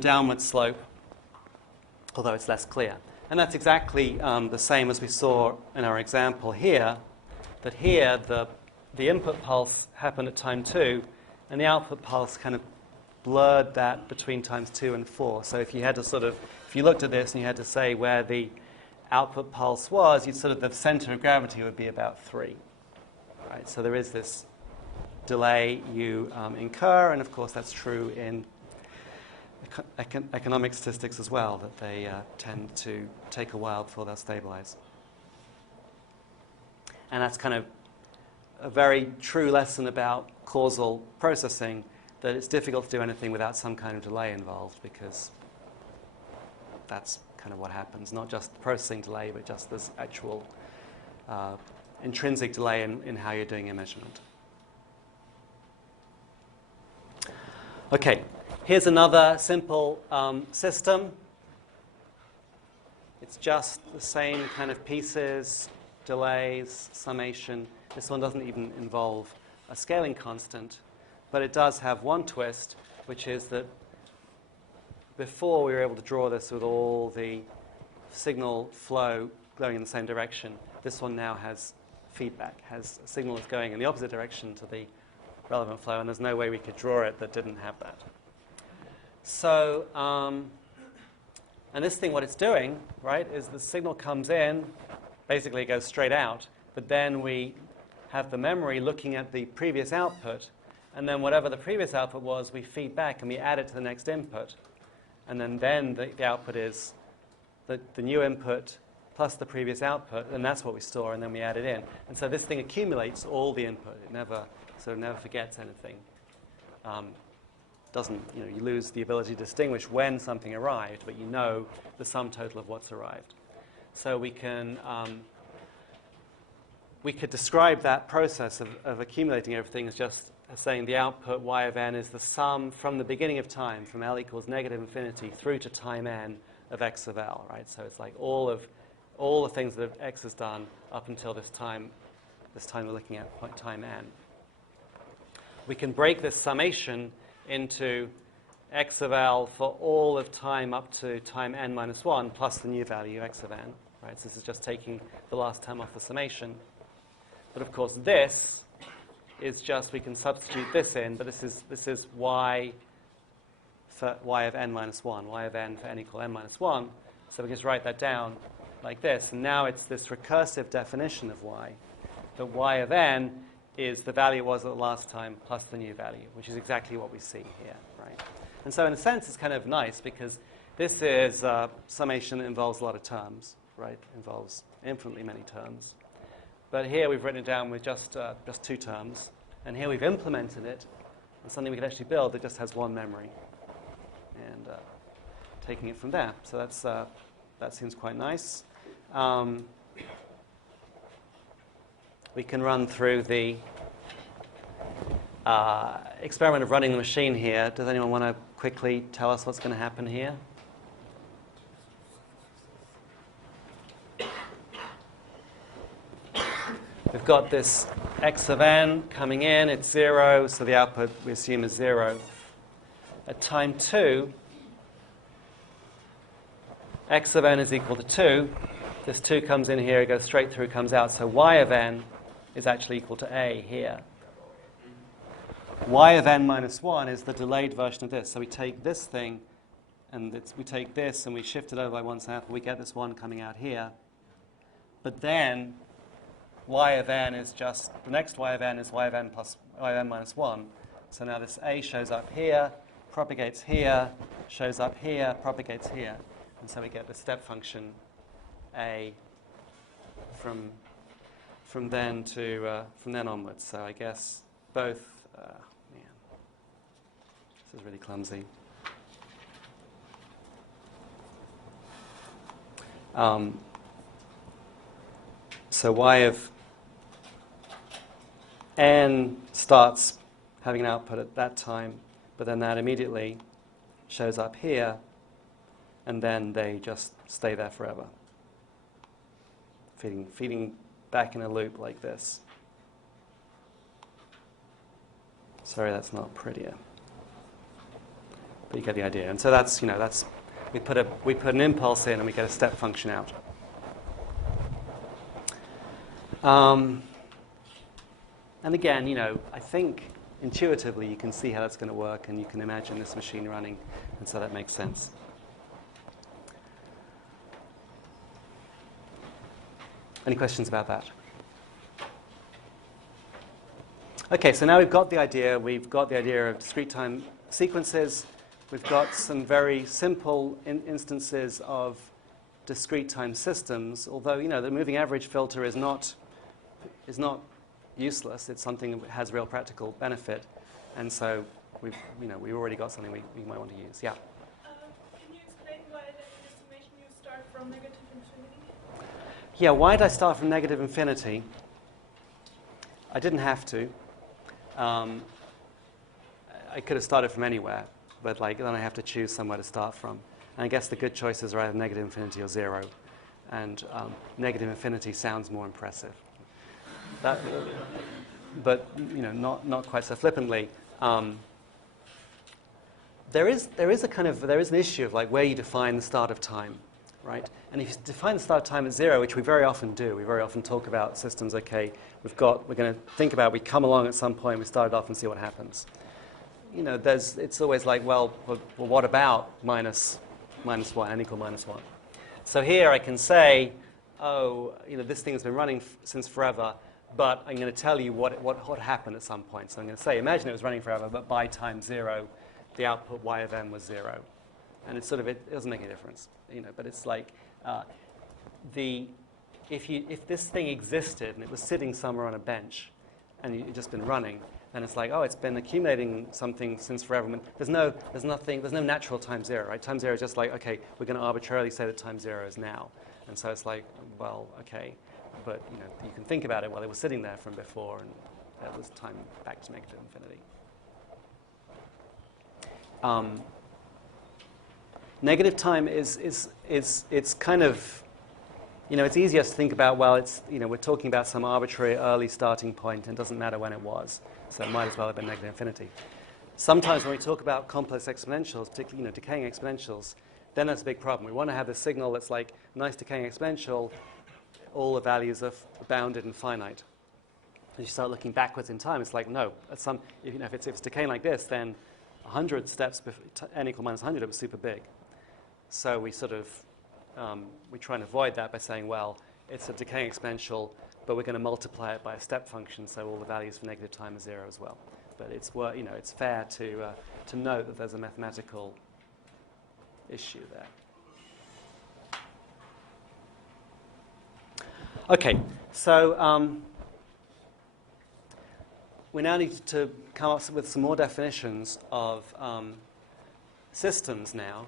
downward slope, although it's less clear. And that's exactly the same as we saw in our example here, that here the input pulse happened at time 2, and the output pulse kind of blurred that between times 2 and 4. So if you had to if you looked at this and you had to say where the output pulse was, the center of gravity would be about 3. Right? So there is this delay you incur, and of course that's true in economic statistics as well, that they tend to take a while before they'll stabilize. And that's kind of a very true lesson about causal processing, that it's difficult to do anything without some kind of delay involved, because that's kind of what happens. Not just the processing delay, but just this actual intrinsic delay in how you're doing your measurement. Okay, here's another simple system. It's just the same kind of pieces, delays, summation. This one doesn't even involve a scaling constant, but it does have one twist, which is that before we were able to draw this with all the signal flow going in the same direction, this one now has feedback, has a signal that's going in the opposite direction to the relevant flow, and there's no way we could draw it that didn't have that. So, and this thing, what it's doing, right, is the signal comes in, basically it goes straight out, but then we have the memory looking at the previous output, and then whatever the previous output was, we feed back and we add it to the next input. And then the output is the new input plus the previous output, and that's what we store, and then we add it in. And so this thing accumulates all the input. It never forgets anything. You lose the ability to distinguish when something arrived, but you know the sum total of what's arrived. So we could describe that process of accumulating everything as just saying the output y of n is the sum from the beginning of time, from L equals negative infinity through to time n of x of L, right? So it's like all the things that x has done up until this time we're looking at point time n. We can break this summation into x of L for all of time up to time n minus 1 plus the new value x of n, right? So this is just taking the last term off the summation. But of course this is just, we can substitute this in, but this is y for y of n minus 1, y of n for n equal n minus 1. So we can just write that down like this. And now it's this recursive definition of y, that y of n is the value it was at the last time plus the new value, which is exactly what we see here, right? And so in a sense, it's kind of nice because this is a summation that involves a lot of terms, right? Involves infinitely many terms. But here we've written it down with just 2 terms. And here we've implemented it in something we can actually build that just has one memory. And taking it from there. So that seems quite nice. We can run through the experiment of running the machine here. Does anyone want to quickly tell us what's going to happen here? We've got this x of n coming in. It's 0, so the output we assume is 0. at time 2, x of n is equal to 2. This 2 comes in here, it goes straight through, comes out. So y of n is actually equal to a here. Y of n minus 1 is the delayed version of this. So we take this thing, and we take this, and we shift it over by 1 sample. We get this 1 coming out here. But then y of n is just, the next y of n is y of n plus y of n minus 1. So now this a shows up here, propagates here, shows up here, propagates here. And so we get the step function a from then onwards. So I guess both, man, this is really clumsy. So y of n starts having an output at that time, but then that immediately shows up here, and then they just stay there forever, feeding back in a loop like this. Sorry, that's not prettier, but you get the idea. And so that's, we put an impulse in and we get a step function out. And again, I think intuitively you can see how that's going to work, and you can imagine this machine running, and so that makes sense. Any questions about that? Okay, so now we've got the idea. We've got the idea of discrete time sequences. We've got some very simple instances of discrete time systems, although the moving average filter is not useless. It's something that has real practical benefit, and so we've already got something we might want to use. Yeah. Can you explain why in the estimation you start from negative infinity? Yeah, why did I start from negative infinity? I didn't have to. I could have started from anywhere, but then I have to choose somewhere to start from. And I guess the good choices are either negative infinity or 0. And negative infinity sounds more impressive. But not quite so flippantly. There is an issue of where you define the start of time, right? And if you define the start of time at 0, which we very often do, we very often talk about systems. Okay, we're going to think about, we come along at some point, we start it off and see what happens. It's always well, what about minus 1, n equal minus 1? So here I can say, this thing has been running since forever, but I'm going to tell you what happened at some point. So I'm going to say, imagine it was running forever, but by time 0, the output y of n was 0. And it doesn't make any difference, but it's if this thing existed and it was sitting somewhere on a bench and it just been running, then it's it's been accumulating something since forever. There's no natural time 0, right? Time 0 is just okay, we're going to arbitrarily say that time 0 is now. And so it's well, okay, but you can think about it. Well, it was sitting there from before, and that was time back to negative infinity. Negative time is kind of, it's easier to think about, well, it's, we're talking about some arbitrary early starting point, and it doesn't matter when it was, so it might as well have been negative infinity. Sometimes when we talk about complex exponentials, particularly, decaying exponentials, then that's a big problem. We want to have this signal that's nice decaying exponential, all the values are bounded and finite. As you start looking backwards in time, it's no, if it's decaying like this, then 100 steps before n equal minus 100, it was super big. So we we try and avoid that by saying, well, it's a decaying exponential, but we're going to multiply it by a step function, so all the values for negative time are 0 as well. But it's fair to note that there's a mathematical issue there. Okay, so we now need to come up with some more definitions of systems now,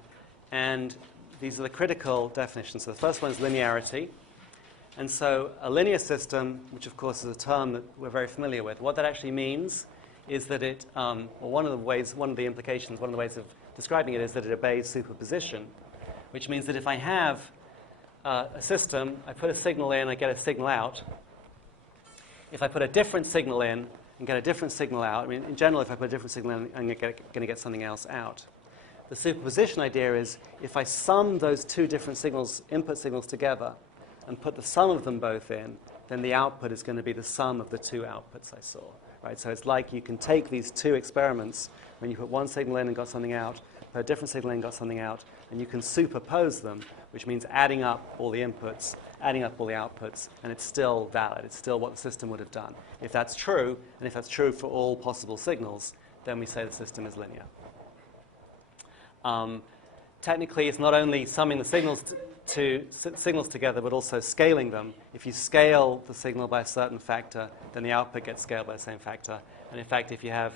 and these are the critical definitions. So the first one is linearity. And so a linear system, which of course is a term that we're very familiar with, what that actually means is that it, one of the ways of describing it is that it obeys superposition, which means that if I have a system, I put a signal in, I get a signal out. If I put a different signal in, and get a different signal out. I mean, in general, if I put a different signal in, I'm going to get something else out. The superposition idea is if I sum those two different signals, input signals together, and put the sum of them both in, then the output is going to be the sum of the two outputs I saw. Right? So it's like you can take these two experiments, when you put one signal in and got something out, put a different signal in and got something out, and you can superpose them, which means adding up all the inputs, adding up all the outputs, and it's still valid. It's still what the system would have done. If that's true, and if that's true for all possible signals, then we say the system is linear. Technically, it's not only summing the signals together, but also scaling them. If you scale the signal by a certain factor, then the output gets scaled by the same factor. And in fact, if you have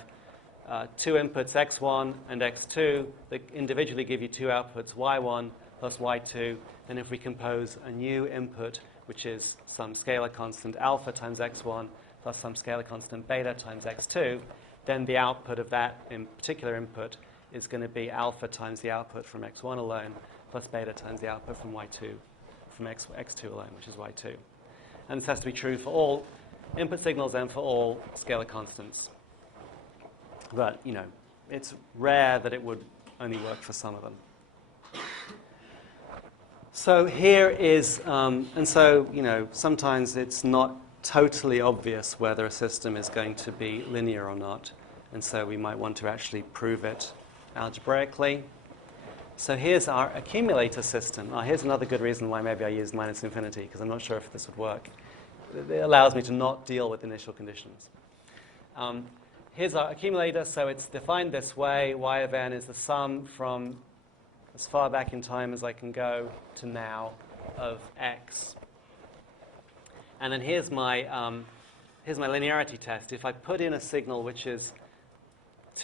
two inputs, x1 and x2, that individually give you two outputs, y1 plus y2, then if we compose a new input, which is some scalar constant alpha times x1 plus some scalar constant beta times x2, then the output of that in particular input is going to be alpha times the output from x1 alone plus beta times the output from y2, from x2 alone, which is y2. And this has to be true for all input signals and for all scalar constants. But, you know, it's rare that it would only work for some of them. So here is, and so, you know, sometimes it's not totally obvious whether a system is going to be linear or not. And so we might want to actually prove it algebraically. So here's our accumulator system. Here's another good reason why maybe I used minus infinity, because I'm not sure if this would work. It allows me to not deal with initial conditions. Here's our accumulator. So it's defined this way. Y of n is the sum from as far back in time as I can go to now of x. And then here's my linearity test. If I put in a signal which is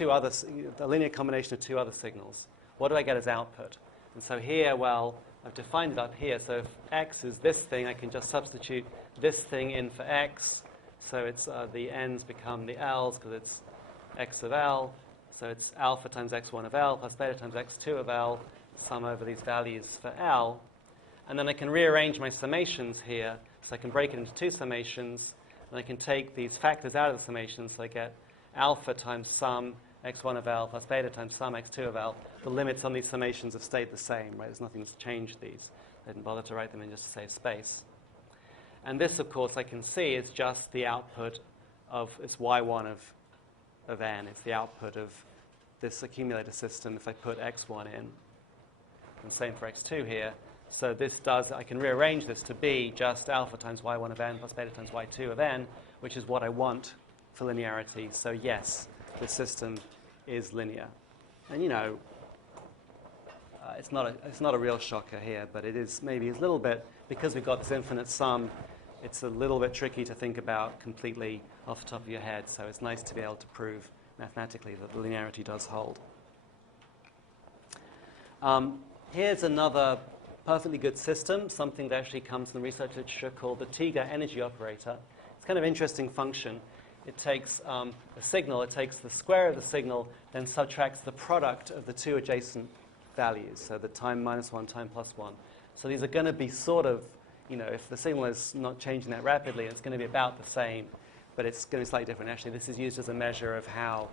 a linear combination of two other signals, what do I get as output? And so here, well, I've defined it up here. So if x is this thing, I can just substitute this thing in for x. So it's the n's become the l's because it's x of l. So it's alpha times x1 of l plus beta times x2 of l, sum over these values for l. And then I can rearrange my summations here. So I can break it into two summations. And I can take these factors out of the summations. So I get alpha times sum x1 of l plus beta times sum x2 of l. The limits on these summations have stayed the same, right? There's nothing that's changed these. I didn't bother to write them in just to save space. And this, of course, I can see is just the output of this y1 of n. It's the output of this accumulator system if I put x1 in. And same for x2 here. So this does, I can rearrange this to be just alpha times y1 of n plus beta times y2 of n, which is what I want for linearity. So yes, the system is linear. And you know, it's not a real shocker here, but it is maybe a little bit, because we've got this infinite sum, it's a little bit tricky to think about completely off the top of your head. So it's nice to be able to prove mathematically that the linearity does hold. Here's another perfectly good system, something that actually comes in the research literature called the Tiga energy operator. It's kind of an interesting function. It takes a signal, it takes the square of the signal, then subtracts the product of the two adjacent values, so the time minus 1, time plus 1. So these are going to be sort of, you know, if the signal is not changing that rapidly, it's going to be about the same, but it's going to be slightly different. Actually, this is used as a measure of how,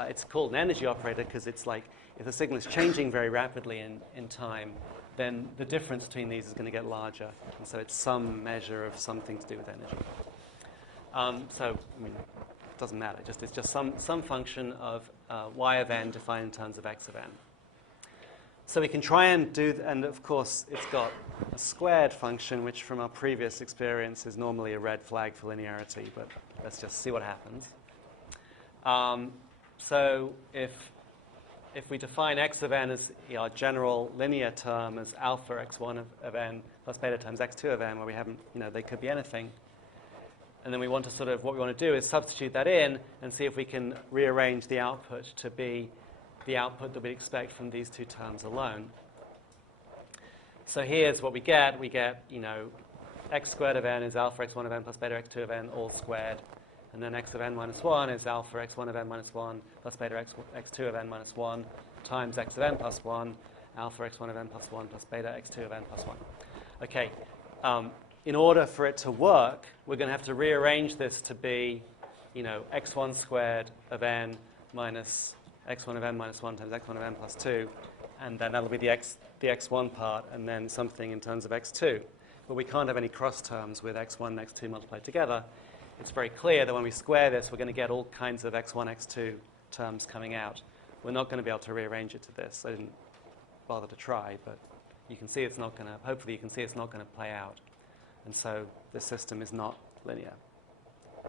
it's called an energy operator because it's like, if the signal is changing very rapidly in time, then the difference between these is going to get larger. And so it's some measure of something to do with energy. So, I mean, it doesn't matter. It's just some function of y of n defined in terms of x of n. So we can try and do, and of course, it's got a squared function, which from our previous experience is normally a red flag for linearity, but let's just see what happens. So if we define x of n as our general linear term as alpha x1 of n plus beta times x2 of n, where we haven't, you know, they could be anything. And then we want to sort of, what we want to do is substitute that in and see if we can rearrange the output to be the output that we expect from these two terms alone. So here's what we get. We get, you know, x squared of n is alpha x1 of n plus beta x2 of n all squared. And then x of n minus 1 is alpha x1 of n minus 1 plus beta x2 of n minus 1 times x of n plus 1, alpha x1 of n plus 1 plus beta x2 of n plus 1. Okay. In order for it to work, we're going to have to rearrange this to be x1 squared of n minus x1 of n minus 1 times x1 of n plus 2, and then that'll be the x1 part, and then something in terms of x2. But we can't have any cross terms with x1 and x2 multiplied together. It's very clear that when we square this, we're going to get all kinds of x1, x2 terms coming out. We're not going to be able to rearrange it to this. I didn't bother to try, but you can see it's not going to, hopefully you can see it's not going to play out. And so this system is not linear.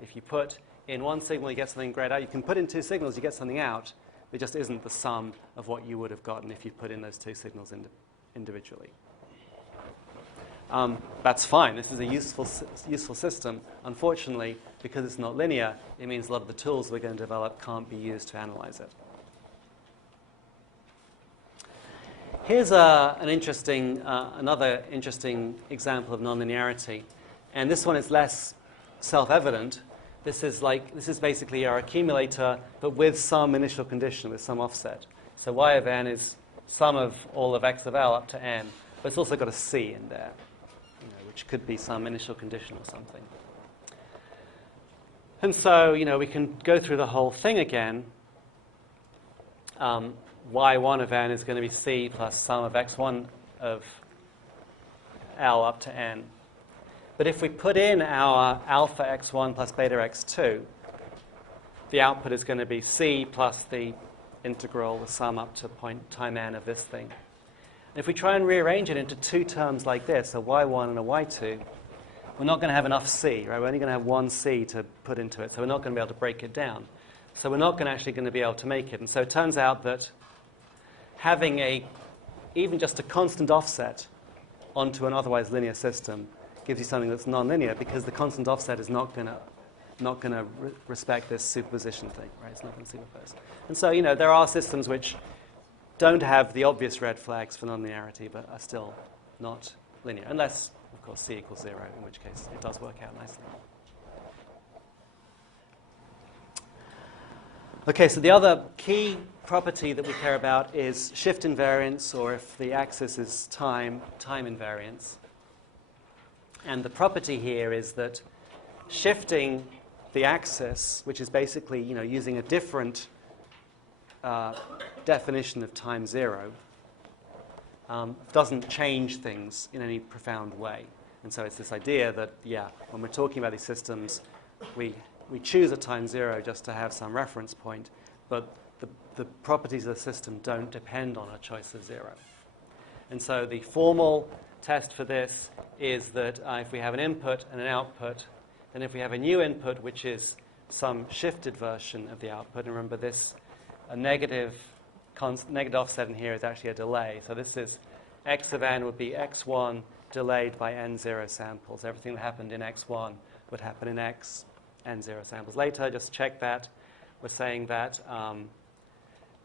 If you put in one signal, you get something grayed out. You can put in two signals, you get something out. It just isn't the sum of what you would have gotten if you put in those two signals individually. That's fine. This is a useful system. Unfortunately, because it's not linear, it means a lot of the tools we're going to develop can't be used to analyze it. Here's another interesting example of nonlinearity, and this one is less self-evident. This is basically our accumulator, but with some initial condition, with some offset. So y of n is sum of all of x of L up to n, but it's also got a c in there, which could be some initial condition or something. And so, we can go through the whole thing again. Y1 of n is going to be c plus sum of x1 of L up to n. But if we put in our alpha x1 plus beta x2, the output is going to be c plus the integral, the sum up to point time n of this thing. And if we try and rearrange it into two terms like this, a y1 and a y2, we're not going to have enough c, right? We're only going to have one c to put into it, so we're not going to be able to break it down. So we're not actually going to be able to make it. And so it turns out that having even just a constant offset onto an otherwise linear system gives you something that's nonlinear, because the constant offset is not going to respect this superposition thing, right? It's not going to superpose. And so, there are systems which don't have the obvious red flags for nonlinearity, but are still not linear, unless, of course, c equals 0, in which case it does work out nicely. Okay, so the other key property that we care about is shift invariance, or if the axis is time invariance. And the property here is that shifting the axis, which is basically using a different definition of time zero, doesn't change things in any profound way. And so it's this idea that, when we're talking about these systems, we choose a time zero just to have some reference point, but the properties of the system don't depend on a choice of zero. And so the formal test for this is that if we have an input and an output, then if we have a new input, which is some shifted version of the output, and remember this, a negative offset in here is actually a delay. So this is x of n would be x1 delayed by n0 samples. Everything that happened in x1 would happen in x n0 samples later. Just check that. We're saying that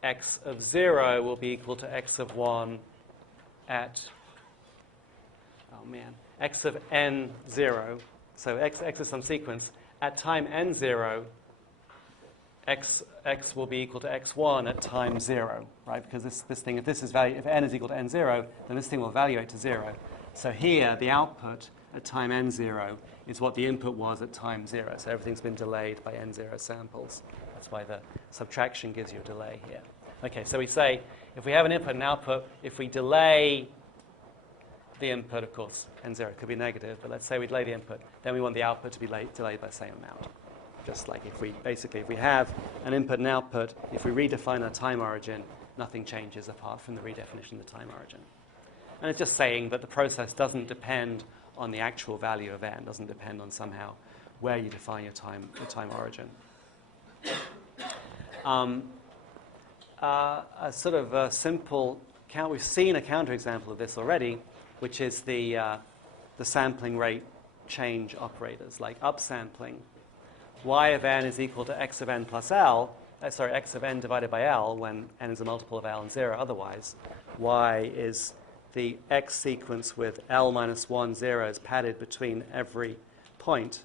x of 0 will be equal to x of 1 at, x of n0. So x is some sequence. At time n0, x will be equal to x1 at time 0, right? Because this thing, if n is equal to n0, then this thing will evaluate to 0. So here, the output at time n0 is what the input was at time 0. So everything's been delayed by n0 samples. That's why the subtraction gives you a delay here. Okay, so we say if we have an input and output, if we delay the input, of course, n0 could be negative, but let's say we delay the input, then we want the output to be delayed by the same amount. Just like if we have an input and output, if we redefine our time origin, nothing changes apart from the redefinition of the time origin. And it's just saying that the process doesn't depend on the actual value of n, doesn't depend on somehow where you define your time origin. A sort of a simple we've seen a counterexample of this already, which is the sampling rate change operators, like upsampling. Y of n is equal to x of n plus L, x of n divided by L when n is a multiple of L and 0 otherwise. Y is the x sequence with L minus 1 zeros padded between every point.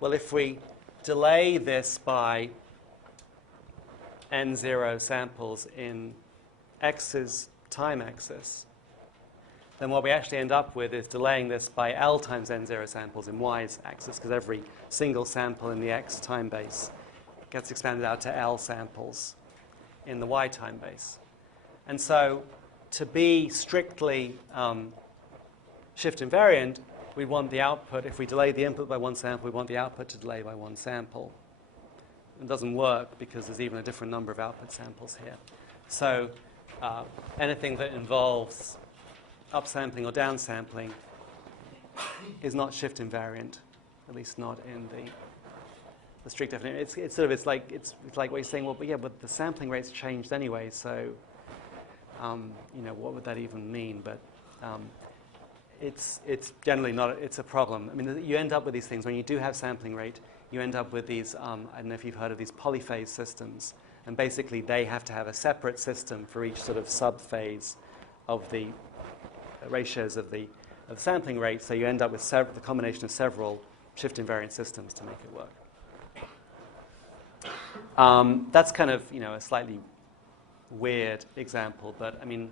Well, if we delay this by n0 samples in x's time axis, then what we actually end up with is delaying this by L times N0 samples in Y's axis, because every single sample in the X time base gets expanded out to L samples in the Y time base. And so to be strictly shift invariant, we want the output, if we delay the input by one sample, we want the output to delay by one sample. It doesn't work because there's even a different number of output samples here. So anything that involves upsampling or downsampling is not shift invariant, at least not in the strict definition. It's like what you're saying. Well, but the sampling rates changed anyway. So what would that even mean? But it's generally not. It's a problem. I mean, you end up with these things when you do have sampling rate. You end up with these. I don't know if you've heard of these polyphase systems, and basically they have to have a separate system for each sort of subphase of the ratios of the sampling rate, so you end up with the combination of several shift invariant systems to make it work. That's kind of a slightly weird example, but I mean,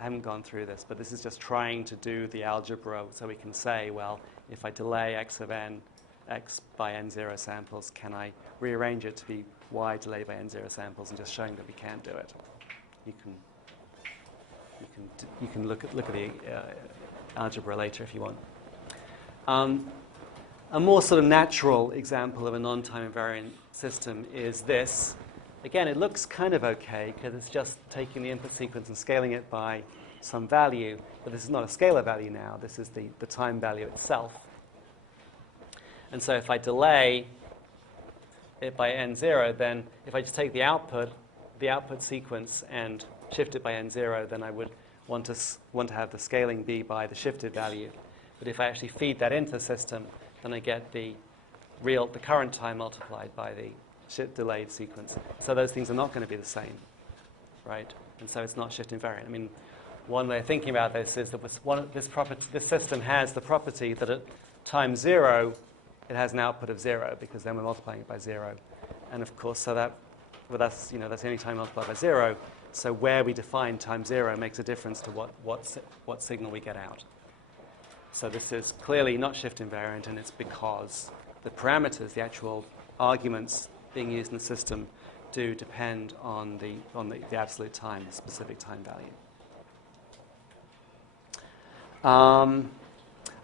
I haven't gone through this, but this is just trying to do the algebra so we can say, well, if I delay x of n, x by n0 samples, can I rearrange it to be y delayed by n0 samples, and just showing that we can't do it. You can look at the algebra later if you want. A more sort of natural example of a non-time invariant system is this. Again, it looks kind of okay because it's just taking the input sequence and scaling it by some value, but this is not a scalar value now. This is the time value itself. And so if I delay it by n0, then if I just take the output sequence and shift it by n0, then I would want to have the scaling be by the shifted value. But if I actually feed that into the system, then I get the current time multiplied by the delayed sequence. So those things are not going to be the same, right? And so it's not shift invariant. I mean, one way of thinking about this is that this system has the property that at time 0, it has an output of 0, because then we're multiplying it by 0. And of course, so that's the only time multiplied by 0. So where we define time 0 makes a difference to what signal we get out. So this is clearly not shift invariant, and it's because the parameters, the actual arguments being used in the system, do depend on the absolute time, the specific time value.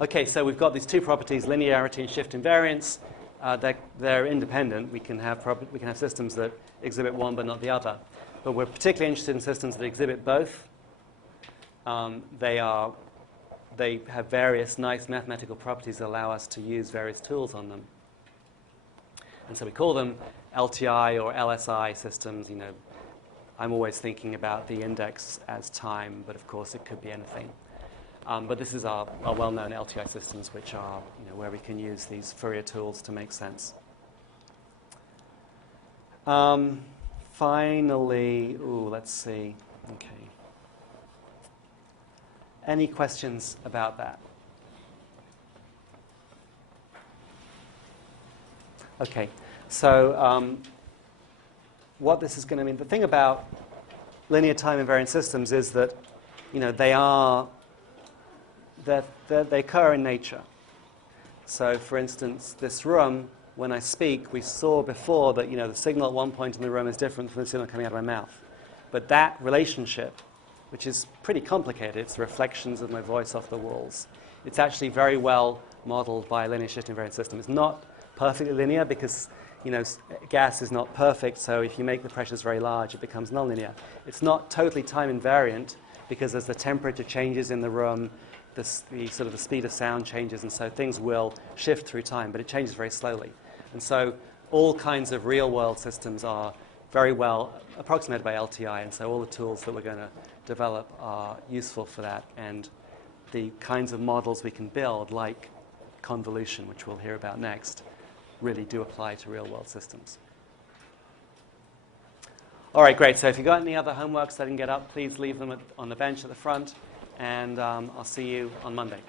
Okay, so we've got these two properties, linearity and shift invariance. They're independent. We can have systems that exhibit one but not the other. But we're particularly interested in systems that exhibit both. They have various nice mathematical properties that allow us to use various tools on them. And so we call them LTI or LSI systems. I'm always thinking about the index as time, but of course it could be anything. But this is our well-known LTI systems, which are where we can use these Fourier tools to make sense. Finally, let's see. Okay. Any questions about that? Okay. So what this is going to mean, the thing about linear time invariant systems is that they occur in nature. So for instance, this room, when I speak, we saw before that the signal at one point in the room is different from the signal coming out of my mouth. But that relationship, which is pretty complicated, it's the reflections of my voice off the walls, it's actually very well modeled by a linear shift invariant system. It's not perfectly linear because gas is not perfect, so if you make the pressures very large, it becomes nonlinear. It's not totally time invariant because as the temperature changes in the room, the speed of sound changes, and so things will shift through time, but it changes very slowly. And so all kinds of real-world systems are very well approximated by LTI, and so all the tools that we're going to develop are useful for that. And the kinds of models we can build, like convolution, which we'll hear about next, really do apply to real-world systems. All right, great. So if you've got any other homeworks that I didn't get up, please leave them on the bench at the front, and I'll see you on Monday.